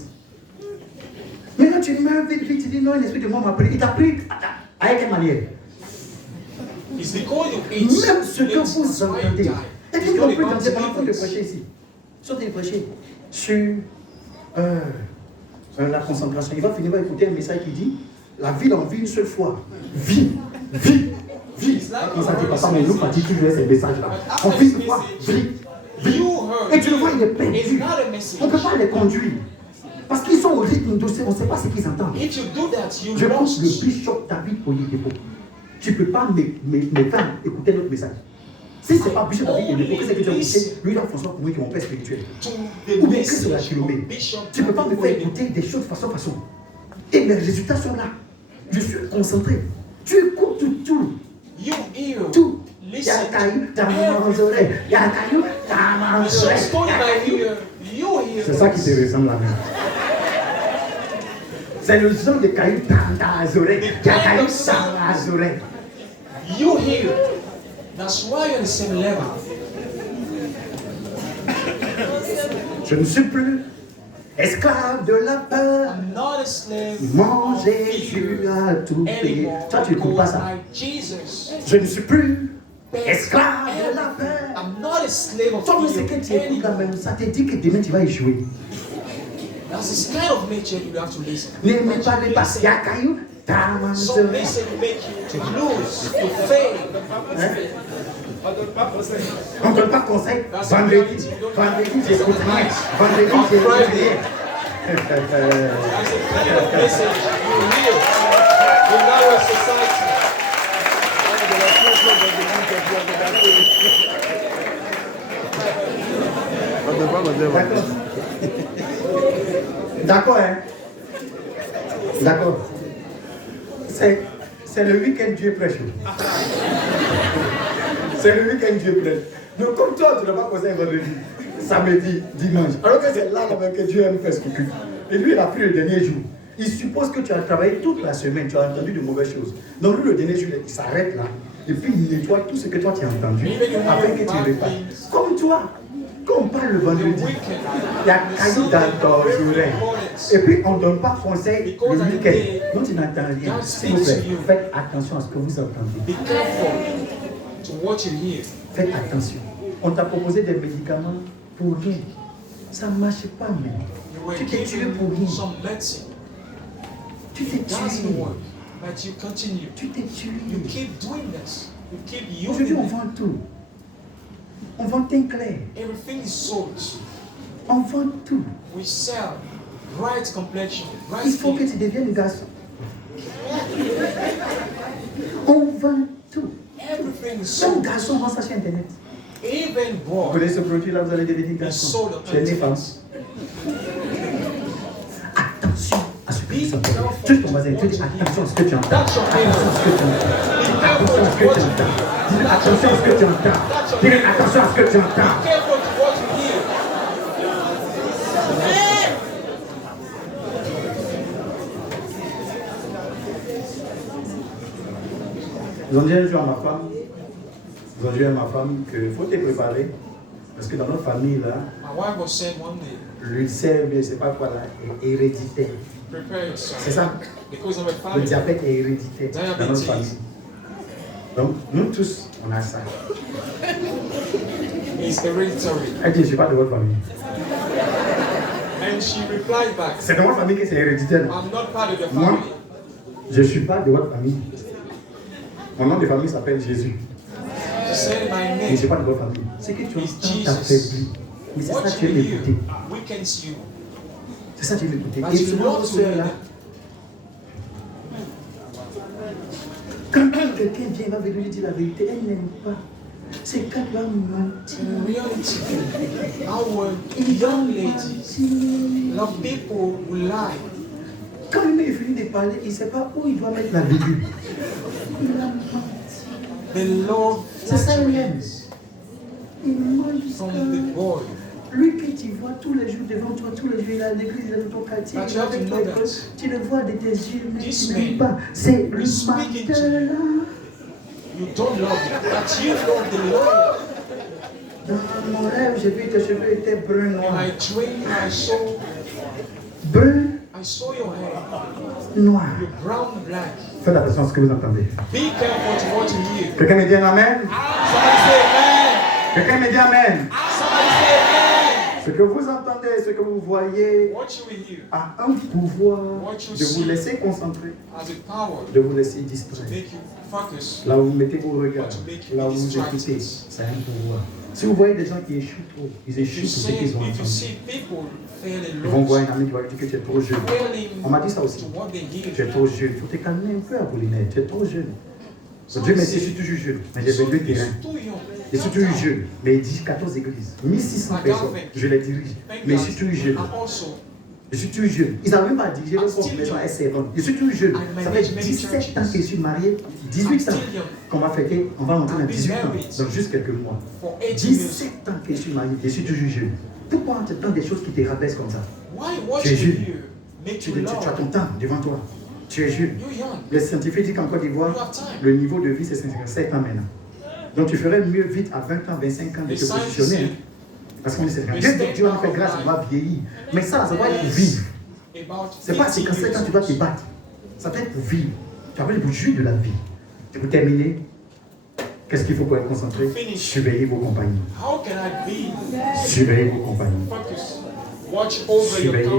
Maintenant tu meurs vite, tu dis non, l'esprit de moi m'a pris. Il t'a pris avec quelle manière? It's because you eat. Même ce que vous It's why you entendez. die. Et puis It's on not peut about dire, pendant qu'on te deliverance. prêcher ici. Ils sont en train de prêcher sur la concentration. Il va finir par écouter un message qui dit la vie en vit une seule fois. Vie, vie, vie. On s'en dit, papa, mais nous, on dit toujours ces messages-là. On vit une fois, vie, vie. Et tu le vois, il est It's perdu. not a message. On ne peut pas les conduire. Parce qu'ils sont au rythme de on ne sait pas ce qu'ils entendent. If you do that, you Je pense lost. le bishop David Oyedepo. Tu ne peux pas me faire écouter notre message. Si ce n'est pas bishop David Oyedepo, qu'est-ce que tu as écouté? Lui, là, François Koumoui, qui est mon père spirituel. To Ou the bien Christ de la message Kilomé. of Bishop. Tu ne peux pas me faire écouter des choses de façon. Et mes résultats sont là. Je suis concentré. Tu écoutes tout. You hear Tout. Il y a un caillou dans mes oreilles. Il y a un caillou dans mes oreilles. C'est ça qui te ressemble la même. C'est le son des cailloux dans les oreilles. Il y a un caillou dans les oreilles. You hear. That's why you're on the same level. Je ne suis plus esclave de la peur. I'm not a slave. Mon of Jésus fear a tout payé. anymore. Toi, tu n'écoutes pas ça. Like Jesus. Je ne suis plus esclave de la peur. I'm not a slave of Toi, mais c'est que tu fear écoutes là anymore. même, ça te dit que demain tu vas échouer. That's the kind of nature you have to listen. Ne parlez pas, il y a un caillou dans mes Some oreilles. listen make you to lose, to fail. On ne donne pas conseil. Vendredi, j'écoute rien. Vendredi, j'écoute rien. That's the kind of message you hear in our society. D'accord, hein? D'accord. C'est le week-end Dieu prêche. C'est le week-end Dieu prêche. Donc comme toi, tu n'as pas posé un vendredi, samedi, dimanche. Alors que c'est là que Dieu aime faire ce qu'il fait. Et lui, il a pris le dernier jour. Il suppose que tu as travaillé toute la semaine, tu as entendu de mauvaises choses. Donc lui, le dernier jour, il s'arrête là. Et puis il nettoie tout ce que toi tu as entendu afin que tu répares. Comme toi, quand on parle le vendredi, il y a caillou dans ton oreille. Et puis on ne donne pas conseil le week-end. Donc tu n'entends rien. S'il vous plaît, faites attention à ce que vous entendez. Be careful to what you hear. Faites attention. On t'a proposé des médicaments pour rien. Ça ne marche pas même. You were Tu t'es tué pour given rien. some medicine. Tu t'es Doesn't tué. work. But you continue. Tu t'es tué. You keep doing this. You keep Aujourd'hui, using on it. vend tout. On vend teint clair. Everything is sold. On vend tout. We sell bright complexion, bright Il faut que skin. tu deviennes garçon. On vend tout. Everything is Même sold. garçon vend ça sur Internet. Even Vous boy. connaissez ce produit-là, vous allez devenir Is garçon. sold on Tu es né femme. Internet. Attention à ce que tu entends. Tu ton voisin, tu dis attention à ce que tu entends. That's your Attention à ce que tu entends. Attention à ce que tu entends. Dis attention à ce que tu entends. Dis attention à ce que tu entends. Careful to what you hear. Ils ont dit un jour à ma femme, qu'il faut te préparer. Parce que dans notre famille, là, My wife was saying one day, l'ulcère, je ne sais pas quoi, là, est héréditaire. prepare yourself. C'est ça. Because of a Le family. diabète est héréditaire dans notre famille. Donc, nous tous, on a ça. It's hereditary. Elle dit, je ne suis pas de votre famille. And she replied back, C'est dans votre famille que c'est héréditaire. I'm not part of the Moi, family. je ne suis pas de votre famille. Mon nom de famille s'appelle Jésus. She said, my Je ne name suis pas de votre famille. C'est que tu is entends Jesus. t'affaiblir. Mais c'est ça What que tu you veux hear écouter. weakens you. C'est ça que tu veux écouter. But Et you souvent, love to ceux hear là, them. quand quelqu'un vient, il va venir lui dire la vérité, elle n'aime pas. C'est quand tu vas mentir. In reality, our Il va young ladies, mentir. love people who lie. Quand le mec finit de parler, il ne sait pas où il doit mettre la virgule. Il a menti. They love C'est ça, il aime. flatteries Il ment from jusqu'à... the boy. Lui que tu vois tous les jours devant toi, tous les jours, il est à l'église, il est dans ton quartier, But il you est have to avec know toi, that. tu le vois de tes yeux, mais This tu n'aimes man pas. C'est le is speaking to menteur-là. You don't love him, but you love the liar. Dans mon rêve, j'ai vu que tes cheveux étaient bruns In noirs. my dream, Brun, I saw your hair, noir. you're brown, black. Faites attention à ce que vous entendez. Be careful to what you hear. Quelqu'un me dit un amen? Somebody say amen. Quelqu'un me dit amen? Somebody say amen. Ce que vous entendez, ce que vous voyez, What you will hear a un pouvoir de vous laisser concentrer, has a power de vous laisser to distraire. make you focus. Là où vous mettez vos regards, là où vous écoutez, c'est un pouvoir. Si vous voyez des gens qui échouent trop, ils échouent pour ce qu'ils ont If you entendu. see people failing Ils vont voir low, un ami qui va lui dire que tu es trop jeune. failing On m'a dit ça aussi. to what they Tu es hear. trop jeune. Il faut te calmer un peu, Apollinaire. Tu es trop jeune. Dieu merci, je suis toujours jeune. Mais j'ai So 22 it's terrains. too young. Je suis toujours jeune. Mais il dit 14 églises. 1600 personnes. Je les dirige. Mais je suis toujours jeune. I'm also Je suis toujours jeune. Ils n'arrivent même pas à diriger leur propre maison à S7. Je suis toujours jeune. Ça fait 17 ans que je suis marié. 18 ans qu'on va fêter. On va rentrer dans 18 ans. Dans juste quelques mois. 17 ans que je suis marié. Je suis toujours jeune. Pourquoi tu attends des choses qui te rabaissent comme ça? Tu es jeune. Tu as ton temps devant toi. Tu es jeune. Les scientifiques disent qu'en Côte d'Ivoire, le niveau de vie, c'est 57 ans maintenant. Donc tu ferais mieux vite à 20 ans, 25 ans de te positionner. Parce qu'on est Dieu va nous faire grâce, on va vieillir. Mais ça va être pour vivre. C'est pas 57 ans tu dois te battre. Ça doit être pour vivre. Tu as besoin de jouir de la vie. Et pour terminer, qu'est-ce qu'il faut pour être concentré? Surveillez vos compagnies. Surveillez vos compagnies. Surveillez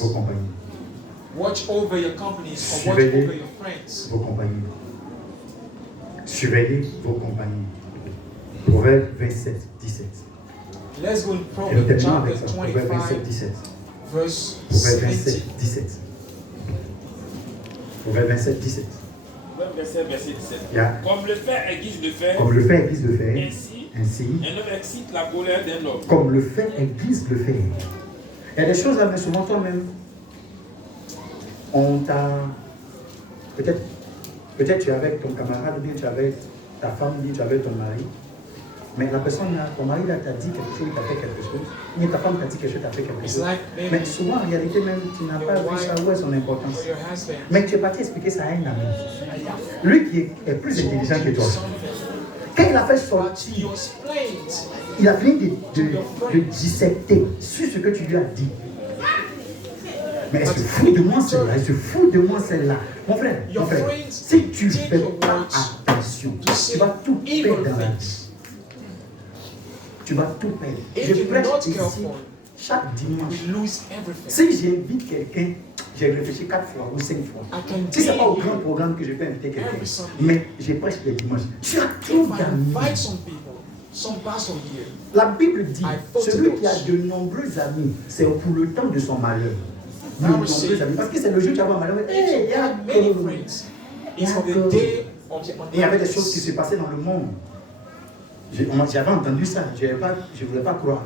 vos compagnies. Watch over your companies or watch Surveillez over your friends. vos compagnies. Surveillez vos compagnies. Proverbe 27, 17. Let's go in Et nous Proverbs terminons chapter avec ça. Proverbe 27, 25, 17. verse Proverbe 17. 27, 17. Proverbe 27, 17. Verset 17. Yeah. Comme le fer aiguise le fer, Comme le fer aiguise le fer, ainsi, ainsi, un homme excite la colère d'un homme. comme le fer aiguise le fer. Il y a des choses là, mais souvent toi-même, on t'a. Peut-être tu es avec ton camarade, ou bien tu es avec ta femme, ou bien tu es avec ton mari. Mais la personne, ton mari là t'a dit quelque chose, il t'a fait quelque chose. Ou bien ta femme t'a dit quelque chose, t'a fait quelque chose. Mais souvent, en réalité, même, tu n'as pas vu ça, où est son importance. Mais tu es parti expliquer ça à un ami. Lui qui est plus intelligent que toi. Quand il a fait sortir, il a fini de dissecter sur ce que tu lui as dit. Mais elle se fout de moi celle-là, elle se fout de moi celle-là. Mon frère, si tu ne fais pas attention, tu vas tout perdre dans la vie. Tu vas tout perdre. Je prêche ici chaque dimanche. Si j'invite quelqu'un, j'ai réfléchi 4 fois ou 5 fois. Si ce n'est pas au grand programme que je peux inviter quelqu'un, mais je prêche les dimanches. Tu as tout gagné. La Bible dit, celui qui a de nombreux amis, c'est pour le temps de son malheur. De nombreux amis. Parce que c'est le jour où tu vas avoir malheur. Il y avait des choses qui se passaient dans le monde. J'avais entendu ça, je ne voulais pas croire.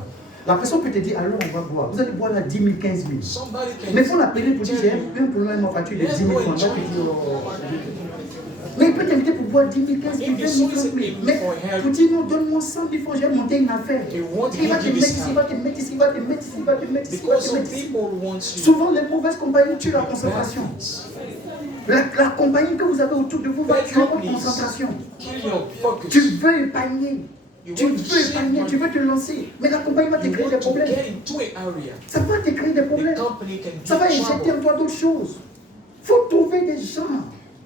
La personne peut te dire, allons, on va boire. Vous allez boire là 10 000, 15 000. Mais il faut l'appeler pour dire, j'ai un problème, ma facture de 10 000 francs. Mais il peut t'inviter pour boire 10 000, 15 000, 20 000, 30 000. Mais pour dire, non, donne-moi 100 000 francs, j'ai monté une affaire. Il va te mettre ici, il va te mettre ici, il va te mettre ici, il va te mettre ici, il va te mettre ici. Souvent, les mauvaises compagnies tuent la concentration. La compagnie que vous avez autour de vous va tuer votre concentration. Tu veux épargner. Tu veux te lancer, mais la compagnie va te créer des problèmes. Ça va te créer des problèmes. Ça va injecter en toi d'autres choses. Il faut trouver des gens.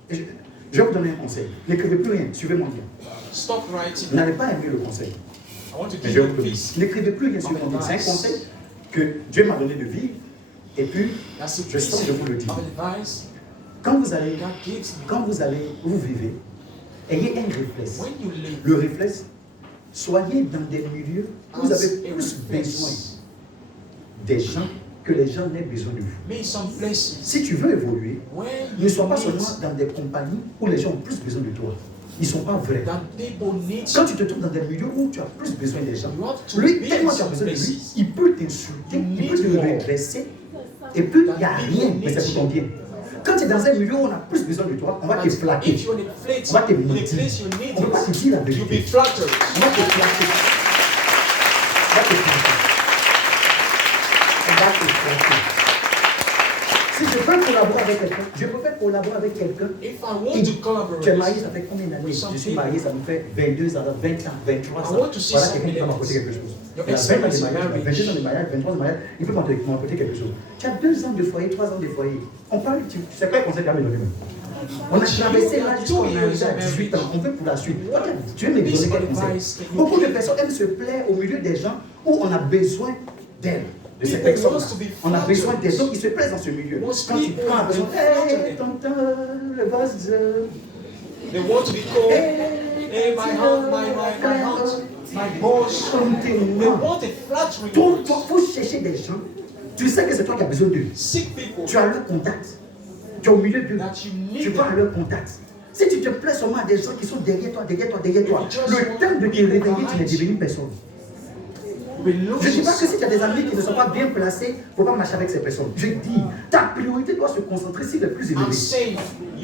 Je vais vous donner un conseil. N'écrivez plus rien, suivez-moi bien. Vous n'allez pas aimer le conseil. Mais je vais vous donner. N'écrivez plus rien, suivez-moi bien. C'est un conseil que Dieu m'a donné de vivre. Et puis, je sens de vous le dire. Quand vous vivez, ayez un réflexe. Le réflexe, soyez dans des milieux où vous avez plus besoin des gens que les gens n'aient besoin de vous. Si tu veux évoluer, ne sois pas seulement dans des compagnies où les gens ont plus besoin de toi. Ils ne sont pas vrais. Quand tu te trouves dans des milieux où tu as plus besoin des gens, lui, tellement tu as besoin de lui, il peut t'insulter, il peut te redresser, et puis il n'y a rien, mais c'est pour ton bien. Quand tu es dans un milieu où on a plus besoin de toi, on va te flatter. On va te mentir. On ne va pas te dire la vérité. On va te flatter. Si je veux collaborer avec quelqu'un, je préfère collaborer avec quelqu'un. Tu es marié, ça fait combien d'années? Je suis marié, ça me fait 22 ans, 20 ans, 23 ans. Voilà quelqu'un qui va m'apporter quelque chose. Il a 20 ans de mariage, 22 ans de mariage, 23 ans de mariage, il peut m'apporter quelque chose. Tu as 2 ans de foyer, 3 ans de foyer. On parle, tu sais quoi, conseil qu'il a donné. On a traversé là jusqu'à 18 ans, on veut pour la suite. Tu veux me donner quel conseil? Beaucoup de personnes aiment se plaire au milieu des gens où on a besoin d'elles. De ces personnes-là. On a besoin des gens qui se plaisent dans ce milieu. Quand tu prends la personne, hey, tonton, le boss, they want to be called, hey, my boss. They want a flattering. Donc, il faut chercher des gens. Tu sais que c'est toi qui as besoin d'eux. Tu as leur contact. Tu es au milieu d'eux. Tu vas à leur contact. Si tu te plais seulement à des gens qui sont derrière toi, le temps de te réveiller, tu n'es devenu personne. Je ne dis pas que si tu as des amis qui ne sont pas bien placés, il ne faut pas marcher avec ces personnes. Je dis, ta priorité doit se concentrer sur les plus élevés.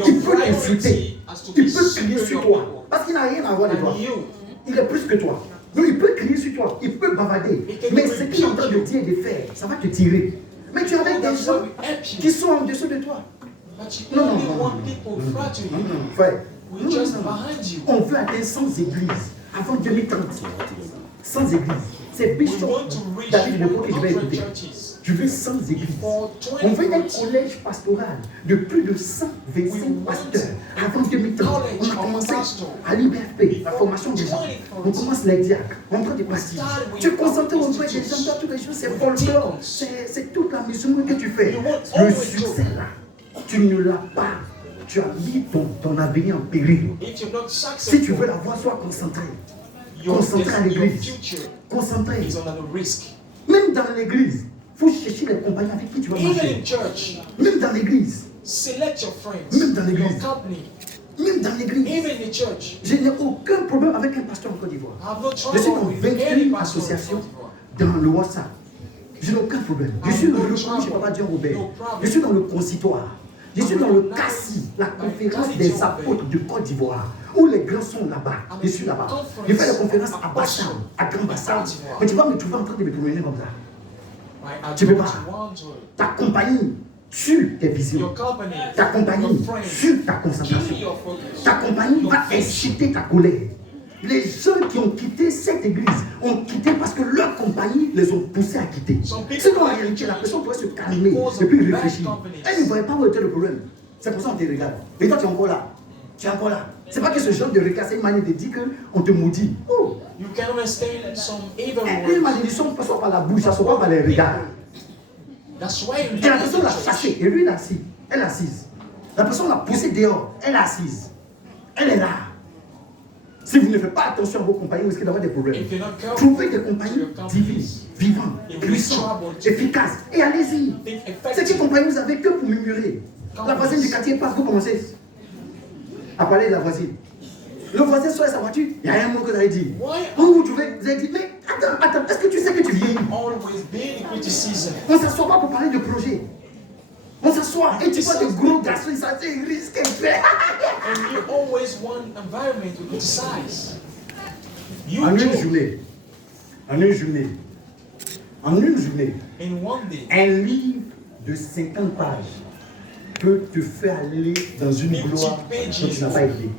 Il peut t'insulter, il peut crier sur toi, parce qu'il n'a rien à voir de toi. Il est plus que toi. Donc il peut crier sur toi, il peut bavarder. Mais ce qu'il est en train de dire et de faire, ça va te tirer. Mais tu es avec des gens qui sont en dessous de toi. Non, non, non. Frère, on veut atteindre 100 églises avant 2030. 100 églises. C'est Bishop David Lebeau que je vais écouter. Je veux 100 églises. On veut un collège pastoral de plus de 125 pasteurs avant 2030. On a commencé à l'IBFP, la formation des gens. On commence les diacres, on prend des pastilles. Tu es concentré au fait des gens dans tous les jours, c'est folklore. C'est toute la mission que tu fais. Le succès là, tu ne l'as pas. Tu as mis ton avenir en péril. Si tu veux l'avoir, sois concentré. Concentré à l'église. Concentré. Même dans l'église, il faut chercher les compagnons avec qui tu vas marcher. Même dans l'église. Même dans l'église. Même dans l'église. Je n'ai aucun problème avec un pasteur en Côte d'Ivoire. Je suis dans 21 associations dans le WhatsApp. Je n'ai aucun problème. Je suis dans le reconnu chez Papa Dion Robert. Je suis dans le consitoire. Je suis dans le CACI, la conférence des apôtres de Côte d'Ivoire, où les grands sont là-bas. Je suis là-bas. Je fais la conférence à Bassam, à Grand Bassam. Mais tu vas me trouver en train de me promener comme ça. Tu ne peux pas. Ta compagnie tue tes visions. Ta compagnie tue ta concentration. Ta compagnie va inciter ta colère. Les gens qui ont quitté cette église ont quitté parce que leur compagnie les ont poussés à quitter. Sinon, en réalité, la personne pourrait se calmer et puis réfléchir. Elle ne voyait pas où était le problème. C'est pour ça qu'on te regarde. Et toi, tu es encore là. Tu es encore là. C'est pas que ce genre de regard, c'est une manière de dire qu'on te maudit. Oh. Une malédiction ne passe pas par la bouche, ça ne se voit pas par les regards. Et la personne l'a chassé. Et lui, il est assis. Elle est assise. La personne l'a poussé dehors. Elle est assise. Elle est là. Si vous ne faites pas attention à vos compagnons, vous risquez d'avoir des problèmes. Trouvez des compagnons divines, vivants, puissants, efficaces. Et allez-y. Ces compagnons, vous avez que pour murmurer. La voisine du quartier passe, vous commencez à parler de la voisine. Le voisin sort sa voiture, il y a un mot que vous avez dit. Vous avez dit, mais attends, est-ce que tu sais que tu vieillis? On ne s'assoit pas pour parler de projet. On s'assoit et tu vois de gros garçons, ça c'est risque et fait. And you always want environment to criticize. En une journée, in one day, un livre de 50 pages peut te faire aller dans une gloire que tu n'as pas été.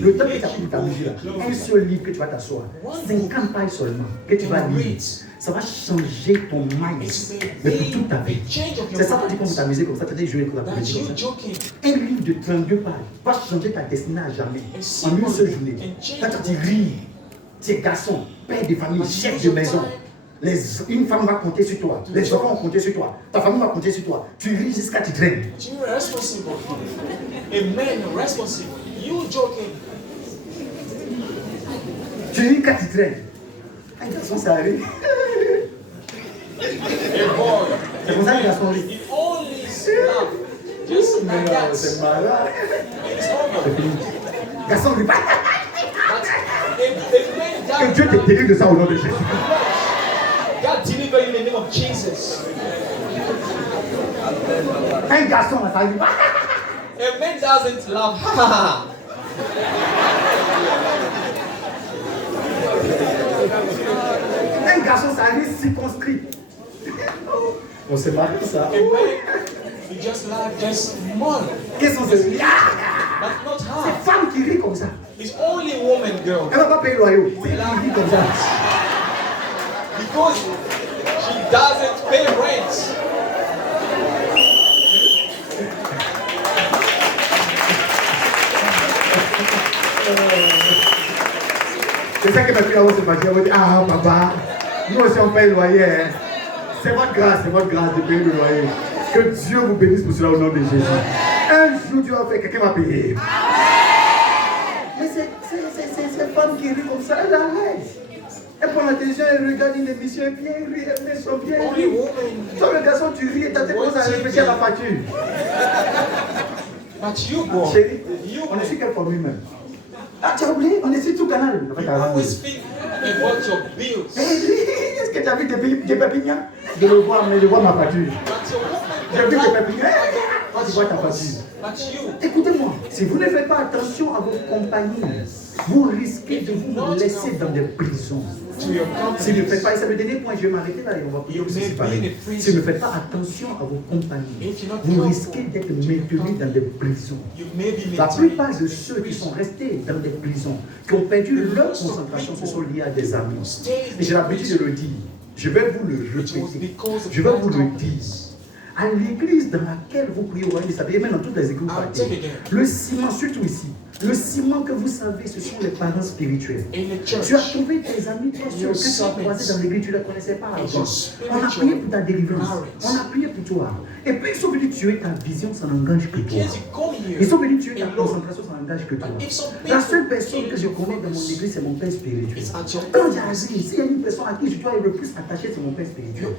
Le temps que tu as pris ta bougie là, un seul livre que tu vas t'asseoir, 50 pages seulement, que tu vas lire, ça va changer ton mind, mais pour toute ta vie. C'est ça qu'on dit qu'on peut t'amuser comme ça, tu as joué comme la politique comme ça. Un livre de 32 pages va changer ta destinée à jamais, en une seule journée. Quand tu ris, tu es garçon, père de famille, chef de maison. Une femme va compter sur toi, les enfants vont compter sur toi, ta famille va compter sur toi. Tu ris jusqu'à tu traînes. You are responsible. A man responsible. You joking. Tu ris quand tu traînes. Un garçon, ça arrive. C'est pour ça que les garçons rient. C'est malade. C'est fini. Garçon, ne rit pas. Que Dieu te délivre de ça au nom de Jésus. God deliver you in the name of Jesus. Un garçon, ça arrive. A man doesn't laugh. Un garçon, ça arrive circonscrit. On s'est marqué ça. A man, you just laugh, just mourn. Qu'est-ce qu'on se dit? That's not hard. C'est femme qui rit comme ça. It's only woman, girl. Elle ne va pas payer loyer. C'est elle qui rit comme ça. Because she doesn't pay rent. C'est ça que ma fille a aussi marché. Elle m'a dit, ah papa, nous aussi on paye le loyer. Hein. C'est votre grâce de payer le loyer. Que Dieu vous bénisse pour cela au nom de Jésus. Un jour Dieu va faire, quelqu'un va payer. Mais c'est femme qui rit comme ça, elle a l'aise. Elle prend la télévision, elle regarde une émission, et puis elle rit, elle met son pied. Toi le garçon, tu ris et tu commences à réfléchir à la facture. But you go. Chérie, on est sur quelle formule même? Ah, tu as oublié? On est sur tout canal. You always think about your bills. Est-ce que tu as vu des pépinières? Je le vois, mais je vois ma facture. J'ai vu des pépinières. Moi, tu vois ta facture. Écoutez-moi, si vous ne faites pas attention à vos compagnons, vous risquez de vous laisser dans des prisons. Si vous ne faites pas, et c'est le dernier point, je vais m'arrêter là et on va prier aussi séparer. Si vous ne faites pas attention à vos compagnons, vous risquez d'être maintenus dans des prisons. La plupart de ceux qui sont restés dans des prisons, qui ont perdu leur concentration, se sont liés à des amis. Et j'ai l'habitude de le dire. Je vais vous le répéter. Je vais vous le dire. À l'église dans laquelle vous priez au royaume des saints, même dans toutes les églises, le ciment, surtout ici, le ciment que vous savez, ce sont les parents spirituels. Tu as trouvé tes amis, bien sûr, que tu as croisés dans l'église, tu ne les connaissais pas avant. On a prié pour ta délivrance, on a prié pour toi. Et puis ils sont venus tuer ta vision, ça n'engage que toi. Ils sont venus tuer ta concentration, ça n'engage que toi. La seule personne que je connais dans mon église, c'est mon père spirituel. Quand j'arrive, s'il y a une personne à qui je dois être le plus attaché, c'est mon père spirituel.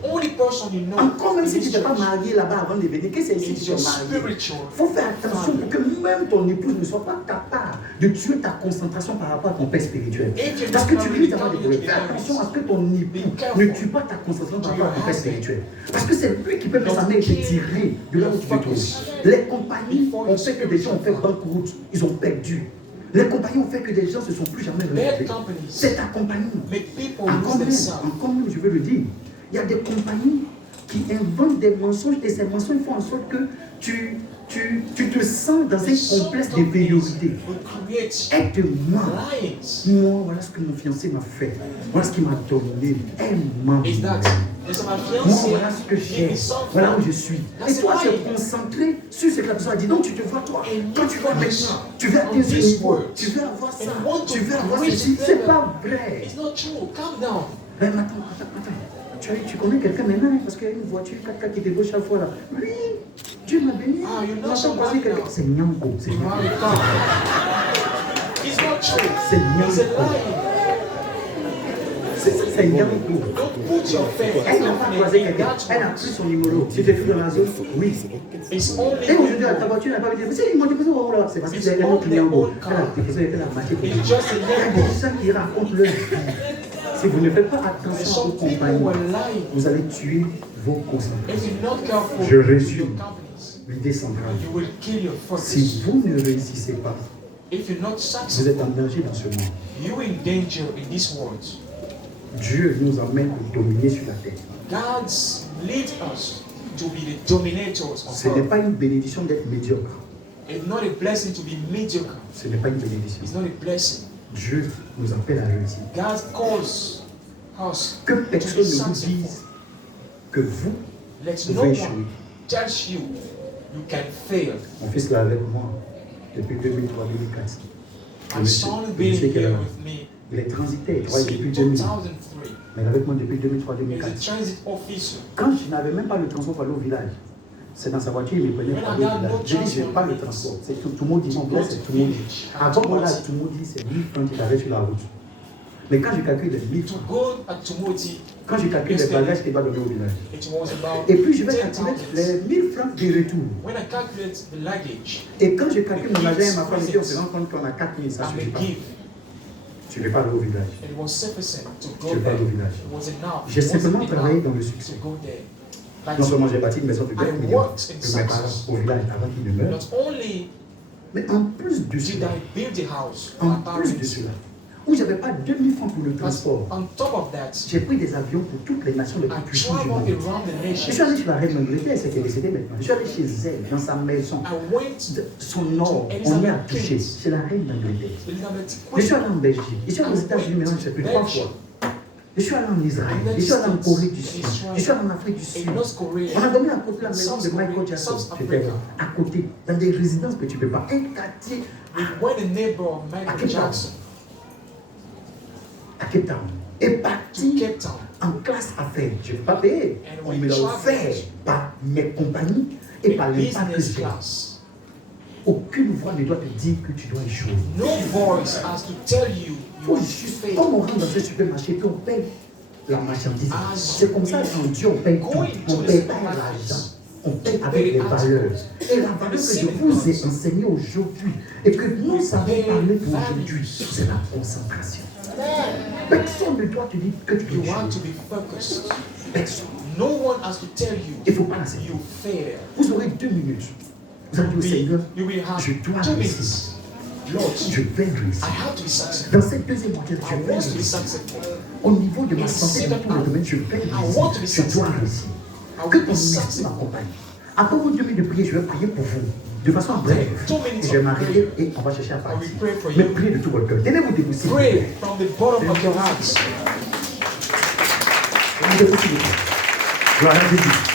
Encore même si tu n'es pas marié là-bas avant de venir, que c'est ici que tu es marié. Il faut faire attention pour que même ton épouse ne soit pas capable de tuer ta concentration par rapport à ton père spirituel. Parce que tu risques d'avoir des problèmes. Fais attention à ce que ton époux ne tue pas ta concentration par rapport à ton père spirituel. Parce que c'est lui qui peut mettre sa main et te tirer de là où tu te trouves. Les compagnies ont fait que des gens ont fait banqueroute. Ils ont perdu. Les compagnies ont fait que des gens ne se sont plus jamais relevés. C'est ta compagnie. Encore même, je veux le dire, il y a des compagnies qui inventent des mensonges et ces mensonges font en sorte que tu te sens dans un complexe d'infériorité. Aide-moi. Moi, voilà ce que mon fiancé m'a fait. Voilà ce qu'il m'a donné. Aime-moi. Moi, voilà ce que j'ai. Voilà où je suis. Et toi, tu es concentré sur ce que la personne a dit. Donc, tu te vois, toi, quand tu vas maintenant, tu veux atteindre ce niveau. Tu veux avoir ça. Tu veux avoir ceci. C'est pas vrai. Mais attends. Tu connais quelqu'un maintenant, parce qu'il y a une voiture 4x4 qui débauche chaque fois là. Oui, Dieu m'a béni. On a croisé quelqu'un. C'est Nyanko. C'est Nyanko. C'est Nyanko. Elle n'a pas croisé quelqu'un. Elle a pris son numéro. Tu t'es fait dans la zone? Oui. Et aujourd'hui, ta voiture n'a pas dit, mais ils m'ont dit, c'est parce que c'est un autre Nyanko. Elle a marché pour lui. Il y a des gens qui racontent leur vie. Si vous ne faites pas attention à vos compagnons, vous allez tuer vos concentrations. Je résume l'idée centrale. Si vous ne réussissez pas, vous êtes en danger dans ce monde. Dieu nous emmène pour dominer sur la terre. Ce n'est pas une bénédiction d'être médiocre. Ce n'est pas une bénédiction. Dieu nous appelle à réussir. Que personne ne vous dise que vous pouvez échouer. Mon fils là avec moi depuis 2003-2004. Il est transitaire, il travaille depuis 2000. Mais il est avec moi depuis 2003-2004. Quand je n'avais même pas le transport pour aller au village, c'est dans sa voiture, il me prenait pour aller au village. Je dis, je n'ai pas le transport. C'est tout le monde dit, mon place, c'est tout le monde dit. Avant voilà, tout le monde dit, c'est 1000 francs qu'il avait sur la route. Mais quand je calcule les 1000 francs, quand je calcule les bagages qu'il doit donner au village, et puis je vais calculer les 1000 francs de retour. Et quand je calcule mon argent et ma famille, on se rend compte qu'on a 4000, ça ne suffit pas. Tu ne veux pas aller au village. Tu ne veux pas aller au village. J'ai simplement travaillé dans le succès. Non seulement j'ai bâti une maison de 2 millions de mes parents au village avant qu'ils ne meurent, mais en plus de cela, où je n'avais pas 2000 francs pour le transport, j'ai pris des avions pour toutes les nations les plus puissantes du monde. Je suis allé chez la reine d'Angleterre, c'est qu'elle est décédée maintenant. Je suis allé chez elle, dans sa maison. Son or, on y a touché. C'est la reine d'Angleterre. Je suis allé en Belgique. Je suis allé aux États-Unis maintenant, je ne sais plus 3 fois. Je suis allé en Israël, je suis allé en Corée du Sud, je suis allé en Afrique du Sud. On a dormi à côté de la maison de Michael Jackson. J'étais là, à côté, dans des résidences que tu ne peux pas. Un quartier à Cape Town. Et parti en classe affaires. Je ne peux pas payer. On me l'a offert par mes compagnies et par l'impact que j'ai. Aucune voix ne doit te dire que tu dois échouer. Faut juste, comme on rentre dans ce supermarché, puis on paye la marchandise. C'est comme ça qu'en Dieu on paye tout. On ne paye pas l'argent. On paye avec les valeurs. Et la valeur que je vous ai enseignée aujourd'hui et que nous savons parler pour aujourd'hui, c'est la concentration. Personne ne doit te dire que tu You dois want to échouer. be focused. Personne. No one has to tell you Il ne faut pas la céder. you fail. Vous aurez 2 minutes. Vous allez dire au Seigneur, You will have je dois 2 réussir. minutes. Lord, Je vais réussir. I have to be successful. Dans cette deuxième moitié, I je vais want to be réussir. successful. Au niveau de ma santé, dans tous les domaines, je vais réussir. Je dois réussir. Que ton esprit m'accompagne. Après vos 2 minutes de prière, je vais prier pour vous. De façon brève. Et je vais m'arrêter et on va chercher à partir. Mais priez de tout votre cœur. Tenez-vous debout, s'il vous plaît. Pray from the bottom of your hearts. Tenez-vous debout. Gloire à Jésus.